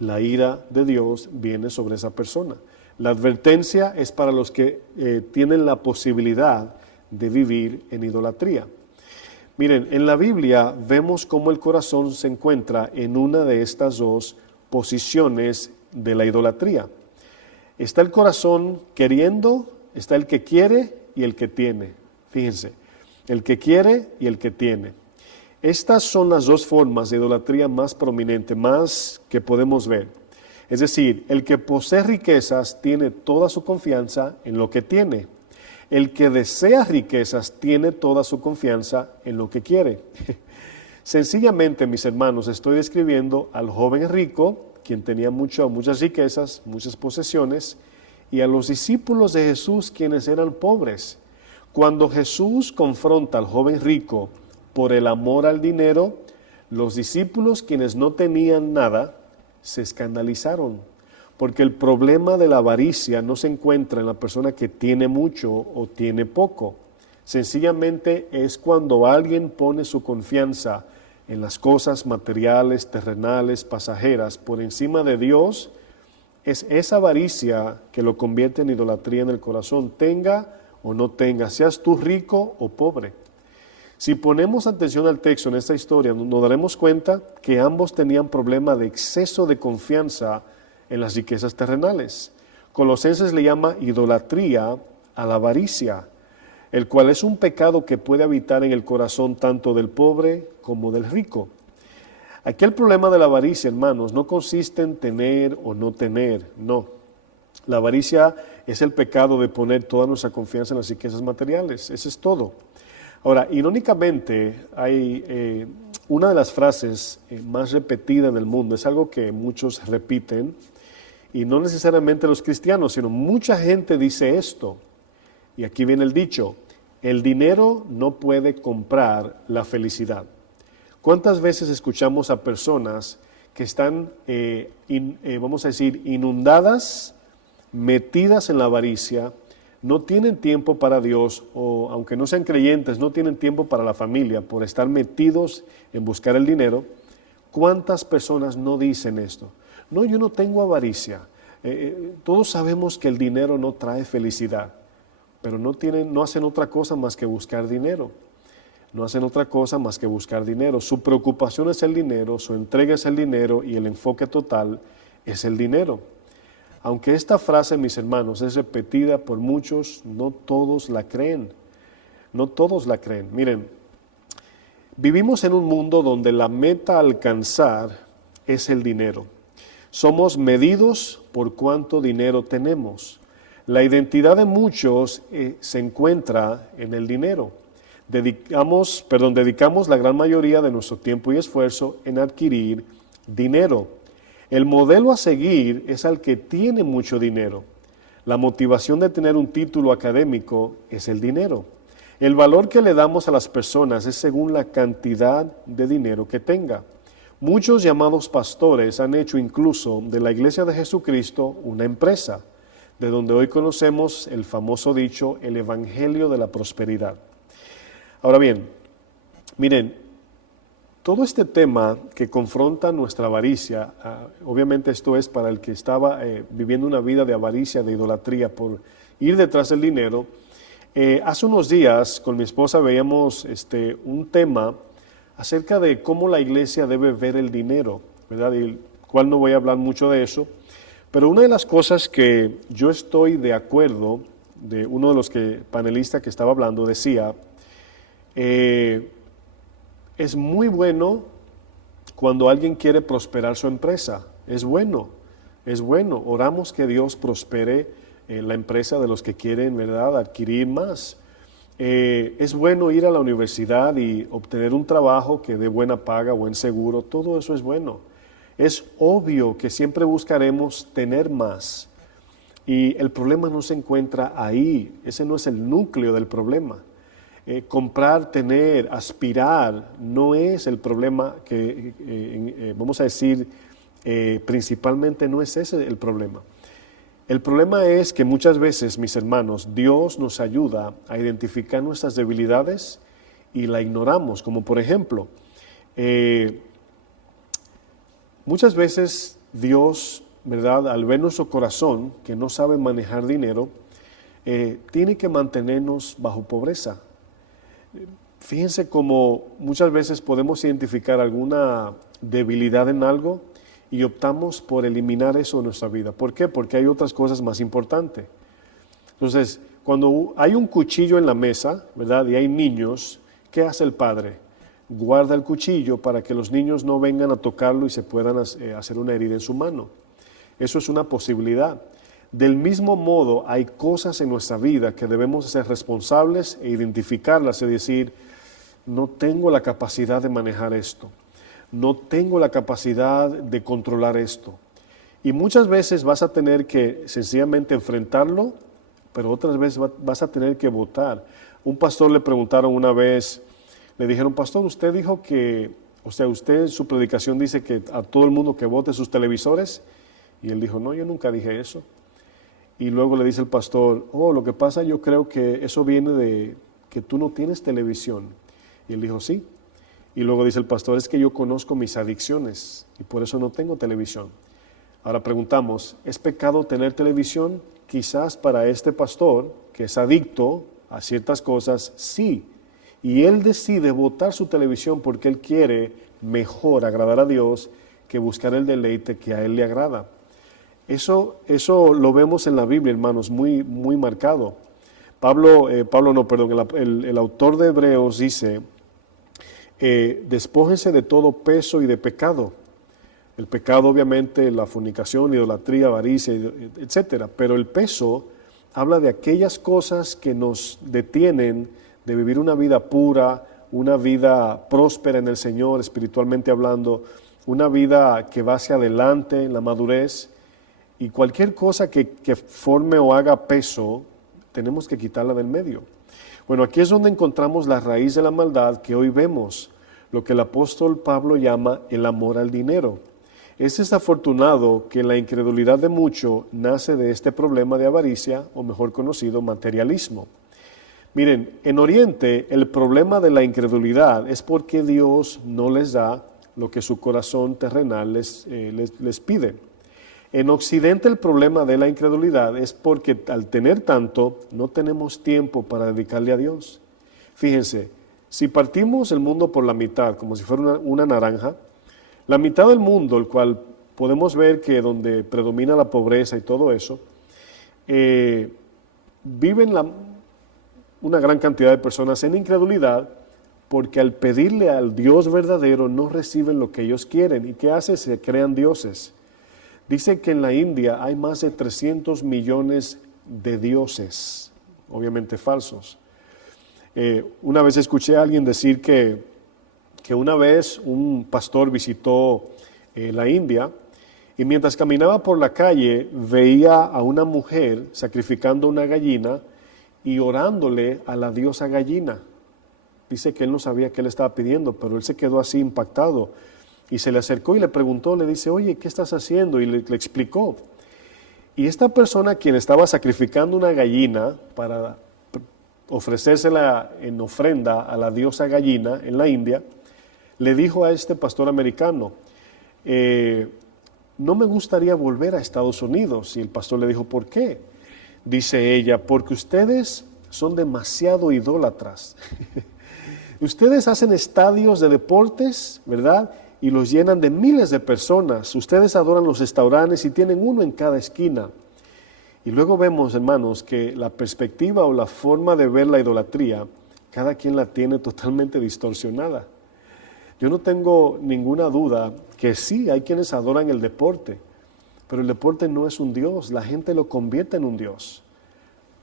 La ira de Dios viene sobre esa persona. La advertencia es para los que tienen la posibilidad de vivir en idolatría. Miren, en la Biblia vemos cómo el corazón se encuentra en una de estas dos posiciones de la idolatría. Está el corazón queriendo, está el que quiere y el que tiene. Fíjense, el que quiere y el que tiene. Estas son las dos formas de idolatría más prominentes, más que podemos ver. Es decir, el que posee riquezas tiene toda su confianza en lo que tiene. El que desea riquezas tiene toda su confianza en lo que quiere. Sencillamente, mis hermanos, estoy describiendo al joven rico, quien tenía muchas riquezas, muchas posesiones, y a los discípulos de Jesús, quienes eran pobres. Cuando Jesús confronta al joven rico por el amor al dinero, los discípulos, quienes no tenían nada, se escandalizaron, porque el problema de la avaricia no se encuentra en la persona que tiene mucho o tiene poco. Sencillamente es cuando alguien pone su confianza en las cosas materiales, terrenales, pasajeras, por encima de Dios. Es esa avaricia que lo convierte en idolatría en el corazón, tenga o no tenga, seas tú rico o pobre. Si ponemos atención al texto en esta historia, nos daremos cuenta que ambos tenían problema de exceso de confianza en las riquezas terrenales. Colosenses le llama idolatría a la avaricia. el cual es un pecado que puede habitar en el corazón tanto del pobre como del rico. Aquí el problema de la avaricia, hermanos, no consiste en tener o no tener, no. La avaricia es el pecado de poner toda nuestra confianza en las riquezas materiales, eso es todo. Ahora, irónicamente, hay una de las frases más repetidas en el mundo, es algo que muchos repiten, y no necesariamente los cristianos, sino mucha gente dice esto, y aquí viene el dicho: el dinero no puede comprar la felicidad. ¿Cuántas veces escuchamos a personas que están, vamos a decir, inundadas, metidas en la avaricia, no tienen tiempo para Dios, o aunque no sean creyentes, no tienen tiempo para la familia por estar metidos en buscar el dinero? ¿Cuántas personas no dicen esto? No, yo no tengo avaricia. Todos sabemos que el dinero no trae felicidad, pero no hacen otra cosa más que buscar dinero. No hacen otra cosa más que buscar dinero. Su preocupación es el dinero, su entrega es el dinero y el enfoque total es el dinero. Aunque esta frase, mis hermanos, es repetida por muchos, no todos la creen. No todos la creen. Miren, vivimos en un mundo donde la meta a alcanzar es el dinero. Somos medidos por cuánto dinero tenemos. La identidad de muchos se encuentra en el dinero. Dedicamos la gran mayoría de nuestro tiempo y esfuerzo en adquirir dinero. El modelo a seguir es al que tiene mucho dinero. La motivación de tener un título académico es el dinero. El valor que le damos a las personas es según la cantidad de dinero que tenga. Muchos llamados pastores han hecho incluso de la Iglesia de Jesucristo una empresa, de donde hoy conocemos el famoso dicho, el Evangelio de la Prosperidad. Ahora bien, miren, todo este tema que confronta nuestra avaricia, obviamente esto es para el que estaba viviendo una vida de avaricia, de idolatría, por ir detrás del dinero. Hace unos días con mi esposa veíamos un tema acerca de cómo la iglesia debe ver el dinero, ¿verdad? Y el cual no voy a hablar mucho de eso, pero una de las cosas que yo estoy de acuerdo, de uno de los panelistas que estaba hablando, decía, es muy bueno cuando alguien quiere prosperar su empresa, es bueno, oramos que Dios prospere la empresa de los que quieren, ¿verdad?, adquirir más. Es bueno ir a la universidad y obtener un trabajo que dé buena paga, buen seguro, todo eso es bueno. Es obvio que siempre buscaremos tener más y el problema no se encuentra ahí, ese no es el núcleo del problema. Comprar, tener, aspirar no es el problema vamos a decir, principalmente no es ese el problema. El problema es que muchas veces, mis hermanos, Dios nos ayuda a identificar nuestras debilidades y la ignoramos, como por ejemplo, muchas veces Dios, ¿verdad?, al ver nuestro corazón que no sabe manejar dinero, tiene que mantenernos bajo pobreza. Fíjense cómo muchas veces podemos identificar alguna debilidad en algo y optamos por eliminar eso de nuestra vida. ¿Por qué? Porque hay otras cosas más importantes. Entonces, cuando hay un cuchillo en la mesa, ¿verdad?, y hay niños, ¿qué hace el padre? Guarda el cuchillo para que los niños no vengan a tocarlo y se puedan hacer una herida en su mano. Eso es una posibilidad. Del mismo modo, hay cosas en nuestra vida que debemos ser responsables e identificarlas y decir, no tengo la capacidad de manejar esto, no tengo la capacidad de controlar esto. Y muchas veces vas a tener que sencillamente enfrentarlo, pero otras veces vas a tener que votar. Un pastor le preguntaron una vez, le dijeron, pastor, usted dijo que, usted en su predicación dice que a todo el mundo que vote sus televisores, y él dijo, no, yo nunca dije eso. Y luego le dice el pastor, lo que pasa, yo creo que eso viene de que tú no tienes televisión. Y él dijo, sí. Y luego dice el pastor, es que yo conozco mis adicciones y por eso no tengo televisión. Ahora preguntamos, ¿es pecado tener televisión? Quizás para este pastor, que es adicto a ciertas cosas, sí. Y él decide botar su televisión porque él quiere mejor agradar a Dios que buscar el deleite que a él le agrada. Eso lo vemos en la Biblia, hermanos, muy, muy marcado. el autor de Hebreos dice, despójense de todo peso y de pecado. El pecado, obviamente, la fornicación, idolatría, avaricia, etcétera. Pero el peso habla de aquellas cosas que nos detienen de vivir una vida pura, una vida próspera en el Señor, espiritualmente hablando, una vida que va hacia adelante en la madurez. Y cualquier cosa que forme o haga peso, tenemos que quitarla del medio. Bueno, aquí es donde encontramos la raíz de la maldad que hoy vemos, lo que el apóstol Pablo llama el amor al dinero. Es desafortunado que la incredulidad de muchos nace de este problema de avaricia, o mejor conocido, materialismo. Miren, en Oriente el problema de la incredulidad es porque Dios no les da lo que su corazón terrenal les pide. En Occidente el problema de la incredulidad es porque al tener tanto no tenemos tiempo para dedicarle a Dios. Fíjense, si partimos el mundo por la mitad, como si fuera una naranja, la mitad del mundo, el cual podemos ver que donde predomina la pobreza y todo eso, viven una gran cantidad de personas en incredulidad porque al pedirle al Dios verdadero no reciben lo que ellos quieren. ¿Y qué hace? Se crean dioses. Dice que en la India hay más de 300 millones de dioses, obviamente falsos. Una vez escuché a alguien decir que una vez un pastor visitó la India y mientras caminaba por la calle veía a una mujer sacrificando una gallina y orándole a la diosa gallina. Dice que él no sabía qué le estaba pidiendo, pero él se quedó así impactado y se le acercó y le preguntó, le dice, oye, ¿qué estás haciendo? Y le explicó. Y esta persona, quien estaba sacrificando una gallina para ofrecérsela en ofrenda a la diosa gallina en la India, le dijo a este pastor americano, no me gustaría volver a Estados Unidos. Y el pastor le dijo, ¿por qué? Dice ella, porque ustedes son demasiado idólatras. Ustedes hacen estadios de deportes, ¿verdad? Y los llenan de miles de personas. Ustedes adoran los restaurantes y tienen uno en cada esquina. Y luego vemos, hermanos, que la perspectiva o la forma de ver la idolatría, cada quien la tiene totalmente distorsionada. Yo no tengo ninguna duda que sí, hay quienes adoran el deporte, pero el deporte no es un Dios, la gente lo convierte en un Dios.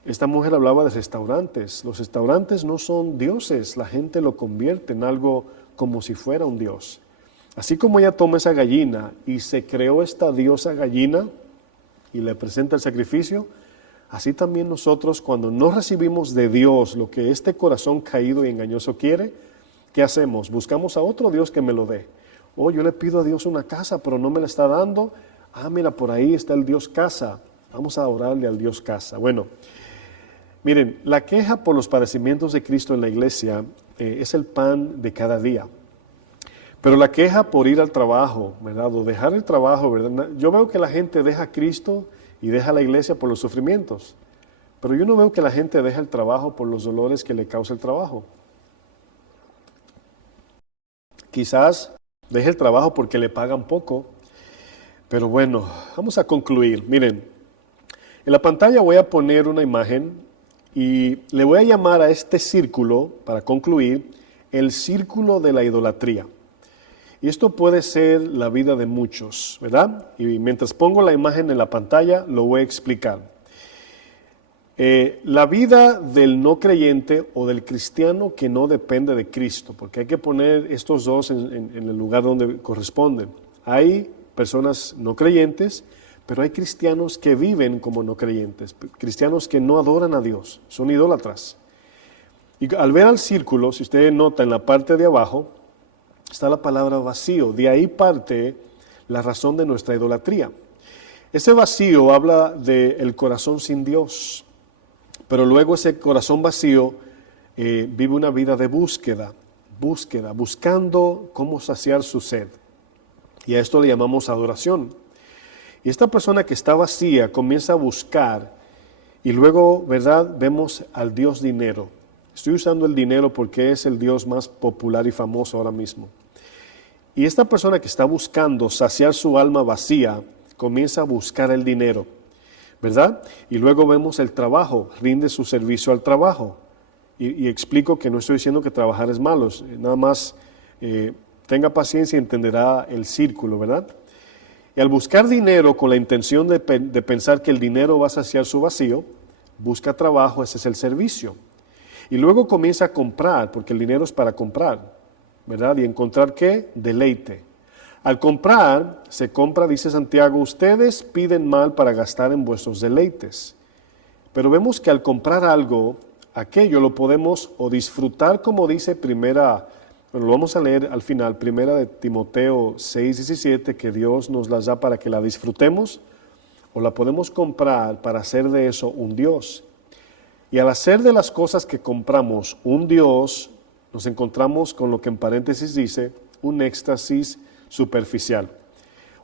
Esta mujer hablaba de restaurantes, los restaurantes no son dioses, la gente lo convierte en algo como si fuera un Dios. Así como ella toma esa gallina y se creó esta diosa gallina y le presenta el sacrificio, así también nosotros cuando no recibimos de Dios lo que este corazón caído y engañoso quiere, ¿qué hacemos? Buscamos a otro Dios que me lo dé. Oh, yo le pido a Dios una casa, pero no me la está dando. Ah, mira, por ahí está el Dios casa. Vamos a orarle al Dios casa. Bueno, miren, la queja por los padecimientos de Cristo en la iglesia es el pan de cada día. Pero la queja por ir al trabajo, ¿verdad? O dejar el trabajo, ¿verdad? Yo veo que la gente deja a Cristo y deja la iglesia por los sufrimientos. Pero yo no veo que la gente deja el trabajo por los dolores que le causa el trabajo. Quizás deje el trabajo porque le pagan poco. Pero bueno, vamos a concluir. Miren, en la pantalla voy a poner una imagen y le voy a llamar a este círculo, para concluir, el círculo de la idolatría. Y esto puede ser la vida de muchos, ¿verdad? Y mientras pongo la imagen en la pantalla, lo voy a explicar. La vida del no creyente o del cristiano que no depende de Cristo, porque hay que poner estos dos en el lugar donde corresponden. Hay personas no creyentes, pero hay cristianos que viven como no creyentes, cristianos que no adoran a Dios, son idólatras. Y al ver al círculo, si usted nota en la parte de abajo, está la palabra vacío. De ahí parte la razón de nuestra idolatría. Ese vacío habla del corazón sin Dios, pero luego ese corazón vacío vive una vida de búsqueda, buscando cómo saciar su sed. Y a esto le llamamos adoración. Y esta persona que está vacía comienza a buscar y luego, ¿verdad? Vemos al Dios dinero. Estoy usando el dinero porque es el Dios más popular y famoso ahora mismo. Y esta persona que está buscando saciar su alma vacía, comienza a buscar el dinero. ¿verdad? Y luego vemos el trabajo, rinde su servicio al trabajo. Y explico que no estoy diciendo que trabajar es malo, nada más tenga paciencia y entenderá el círculo, ¿verdad? Y al buscar dinero con la intención de pensar que el dinero va a saciar su vacío, busca trabajo, ese es el servicio. Y luego comienza a comprar, porque el dinero es para comprar, ¿verdad? ¿Y encontrar qué? Deleite. Al comprar, se compra, dice Santiago, ustedes piden mal para gastar en vuestros deleites. Pero vemos que al comprar algo, aquello lo podemos o disfrutar, como dice lo vamos a leer al final, primera de Timoteo 6:17, que Dios nos las da para que la disfrutemos, o la podemos comprar para hacer de eso un Dios. Y al hacer de las cosas que compramos un Dios, nos encontramos con lo que en paréntesis dice, un éxtasis superficial.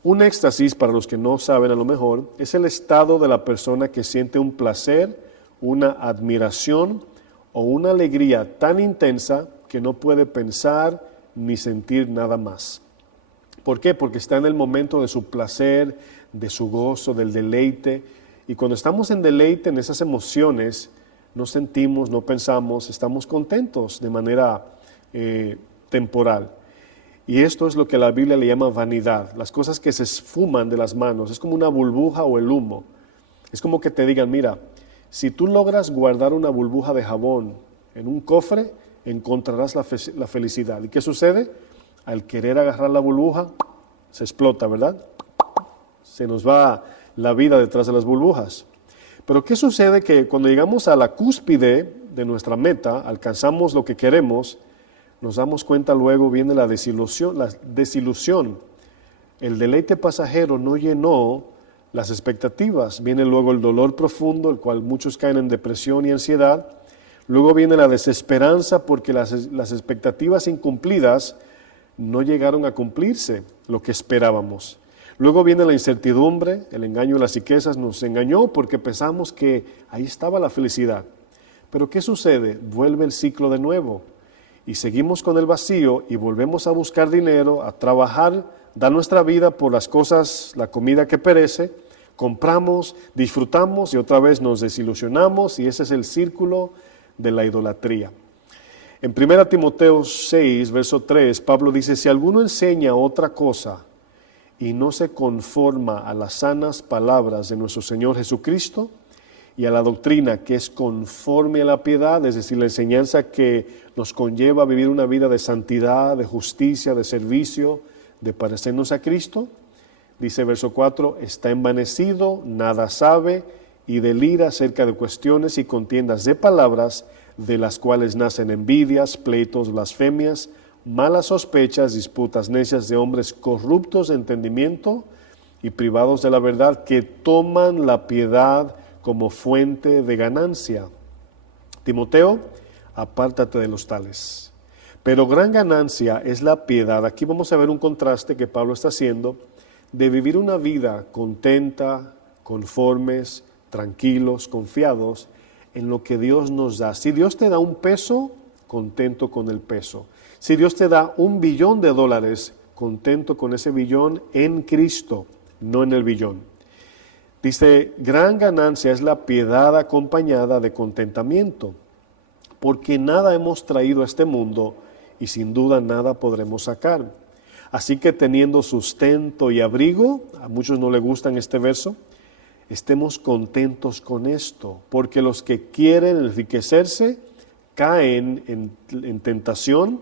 Un éxtasis, para los que no saben a lo mejor, es el estado de la persona que siente un placer, una admiración o una alegría tan intensa que no puede pensar ni sentir nada más. ¿Por qué? Porque está en el momento de su placer, de su gozo, del deleite. Y cuando estamos en deleite, en esas emociones, no sentimos, no pensamos, estamos contentos de manera temporal. Y esto es lo que la Biblia le llama vanidad, las cosas que se esfuman de las manos, es como una burbuja o el humo. Es como que te digan, mira, si tú logras guardar una burbuja de jabón en un cofre, encontrarás la felicidad. ¿Y qué sucede? Al querer agarrar la burbuja, se explota, ¿verdad? Se nos va la vida detrás de las burbujas. Pero ¿qué sucede? Que cuando llegamos a la cúspide de nuestra meta, alcanzamos lo que queremos, nos damos cuenta luego viene la desilusión. El deleite pasajero no llenó las expectativas. Viene luego el dolor profundo, el cual muchos caen en depresión y ansiedad. Luego viene la desesperanza porque las expectativas incumplidas no llegaron a cumplirse lo que esperábamos. Luego viene la incertidumbre, el engaño de las riquezas nos engañó porque pensamos que ahí estaba la felicidad. Pero ¿qué sucede? Vuelve el ciclo de nuevo y seguimos con el vacío y volvemos a buscar dinero, a trabajar, dar nuestra vida por las cosas, la comida que perece, compramos, disfrutamos y otra vez nos desilusionamos y ese es el círculo de la idolatría. En 1 Timoteo 6, verso 3, Pablo dice, si alguno enseña otra cosa y no se conforma a las sanas palabras de nuestro Señor Jesucristo y a la doctrina que es conforme a la piedad, es decir, la enseñanza que nos conlleva a vivir una vida de santidad, de justicia, de servicio, de parecernos a Cristo, dice verso 4, está envanecido, nada sabe y delira acerca de cuestiones y contiendas de palabras, de las cuales nacen envidias, pleitos, blasfemias, malas sospechas, disputas necias de hombres corruptos de entendimiento y privados de la verdad, que toman la piedad como fuente de ganancia. Timoteo, apártate de los tales. Pero gran ganancia es la piedad. Aquí vamos a ver un contraste que Pablo está haciendo de vivir una vida contenta, conformes, tranquilos, confiados en lo que Dios nos da. Si Dios te da un peso, contento con el peso. Si Dios te da $1 billón, contento con ese billón en Cristo, no en el billón. Dice, gran ganancia es la piedad acompañada de contentamiento, porque nada hemos traído a este mundo y sin duda nada podremos sacar. Así que teniendo sustento y abrigo, a muchos no les gustan este verso, estemos contentos con esto, porque los que quieren enriquecerse caen en tentación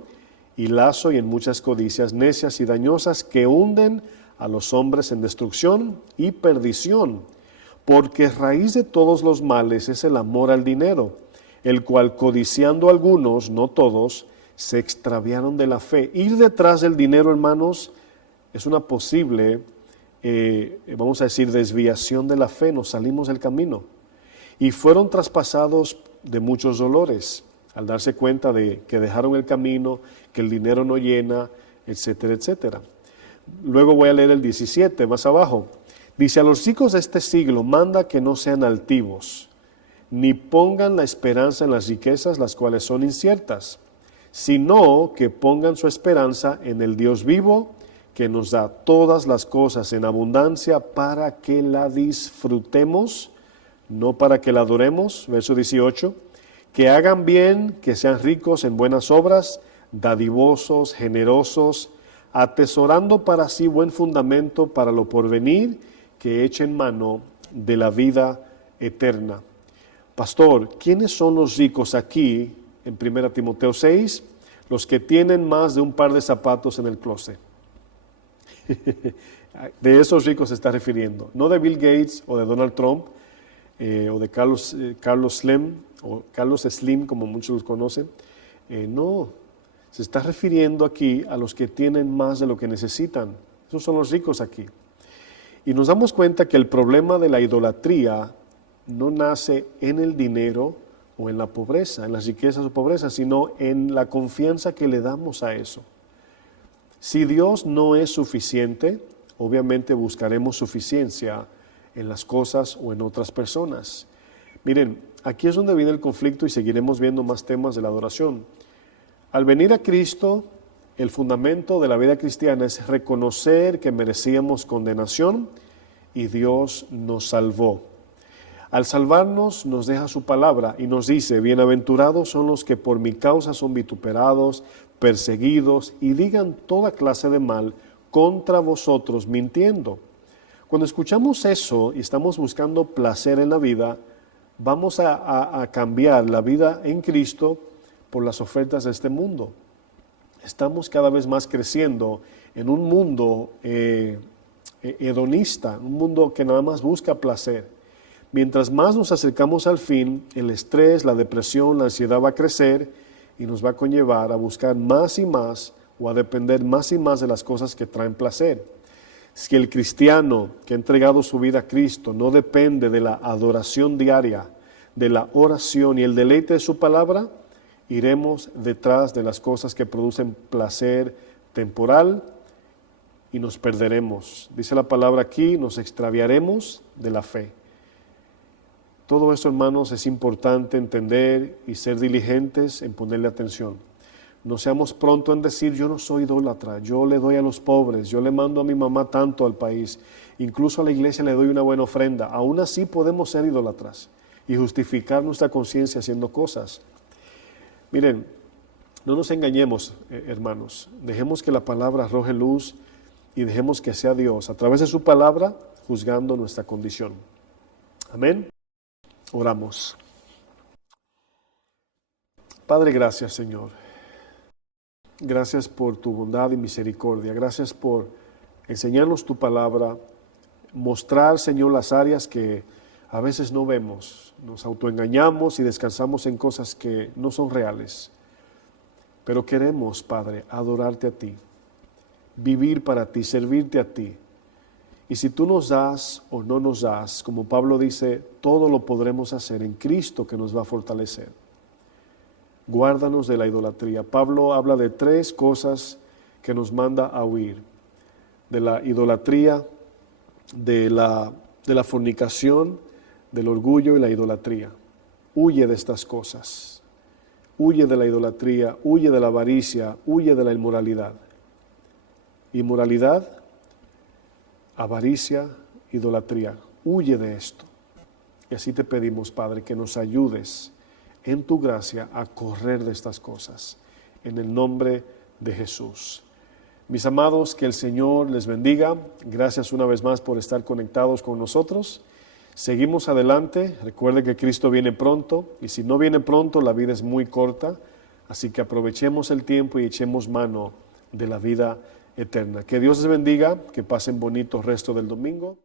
y lazo y en muchas codicias necias y dañosas que hunden a los hombres en destrucción y perdición, porque raíz de todos los males es el amor al dinero, el cual codiciando algunos, no todos, se extraviaron de la fe. Ir detrás del dinero, hermanos, es una posible, vamos a decir, desviación de la fe, nos salimos del camino. Y fueron traspasados de muchos dolores, al darse cuenta de que dejaron el camino, que el dinero no llena, etcétera, etcétera. Luego voy a leer el 17, más abajo. Dice, a los ricos de este siglo manda que no sean altivos, ni pongan la esperanza en las riquezas, las cuales son inciertas, sino que pongan su esperanza en el Dios vivo, que nos da todas las cosas en abundancia para que la disfrutemos no para que la adoremos, verso 18, que hagan bien, que sean ricos en buenas obras, dadivosos, generosos, atesorando para sí buen fundamento para lo porvenir, que echen mano de la vida eterna. Pastor, ¿quiénes son los ricos aquí en 1 Timoteo 6? Los que tienen más de un par de zapatos en el closet. De esos ricos se está refiriendo, no de Bill Gates o de Donald Trump o de Carlos Slim, como muchos los conocen. No, se está refiriendo aquí a los que tienen más de lo que necesitan. Esos son los ricos aquí. Y nos damos cuenta que el problema de la idolatría no nace en el dinero o en la pobreza, en las riquezas o pobreza, sino en la confianza que le damos a eso. Si Dios no es suficiente, obviamente buscaremos suficiencia en las cosas o en otras personas. Miren, aquí es donde viene el conflicto y seguiremos viendo más temas de la adoración. Al venir a Cristo, el fundamento de la vida cristiana es reconocer que merecíamos condenación y Dios nos salvó. Al salvarnos nos deja su palabra y nos dice, bienaventurados son los que por mi causa son vituperados, perseguidos y digan toda clase de mal contra vosotros mintiendo. Cuando escuchamos eso y estamos buscando placer en la vida, vamos a cambiar la vida en Cristo por las ofertas de este mundo. Estamos cada vez más creciendo en un mundo hedonista, un mundo que nada más busca placer. Mientras más nos acercamos al fin, el estrés, la depresión, la ansiedad va a crecer y nos va a conllevar a buscar más y más o a depender más y más de las cosas que traen placer. Si el cristiano que ha entregado su vida a Cristo no depende de la adoración diaria, de la oración y el deleite de su palabra, iremos detrás de las cosas que producen placer temporal y nos perderemos. Dice la palabra aquí, nos extraviaremos de la fe. Todo esto, hermanos, es importante entender y ser diligentes en ponerle atención. No seamos pronto en decir, yo no soy idólatra, yo le doy a los pobres, yo le mando a mi mamá tanto al país, incluso a la iglesia le doy una buena ofrenda. Aún así podemos ser idólatras y justificar nuestra conciencia haciendo cosas. Miren, no nos engañemos, hermanos. Dejemos que la palabra arroje luz y dejemos que sea Dios, a través de su palabra, juzgando nuestra condición. Amén. Oramos. Padre, gracias, Señor. Gracias por tu bondad y misericordia. Gracias por enseñarnos tu palabra, mostrar, Señor, las áreas que a veces no vemos. Nos autoengañamos y descansamos en cosas que no son reales. Pero queremos, Padre, adorarte a ti, vivir para ti, servirte a ti. Y si tú nos das o no nos das, como Pablo dice, todo lo podremos hacer en Cristo que nos va a fortalecer. Guárdanos de la idolatría. Pablo habla de 3 cosas que nos manda a huir. De la idolatría, de la fornicación, del orgullo y la idolatría. Huye de estas cosas. Huye de la idolatría, huye de la avaricia, huye de la inmoralidad. Inmoralidad, avaricia, idolatría. Huye de esto. Y así te pedimos, Padre, que nos ayudes en tu gracia a correr de estas cosas. En el nombre de Jesús. Mis amados, que el Señor les bendiga. Gracias una vez más por estar conectados con nosotros. Seguimos adelante. Recuerde que Cristo viene pronto. Y si no viene pronto, la vida es muy corta. Así que aprovechemos el tiempo y echemos mano de la vida eterna. Que Dios les bendiga, que pasen bonito resto del domingo.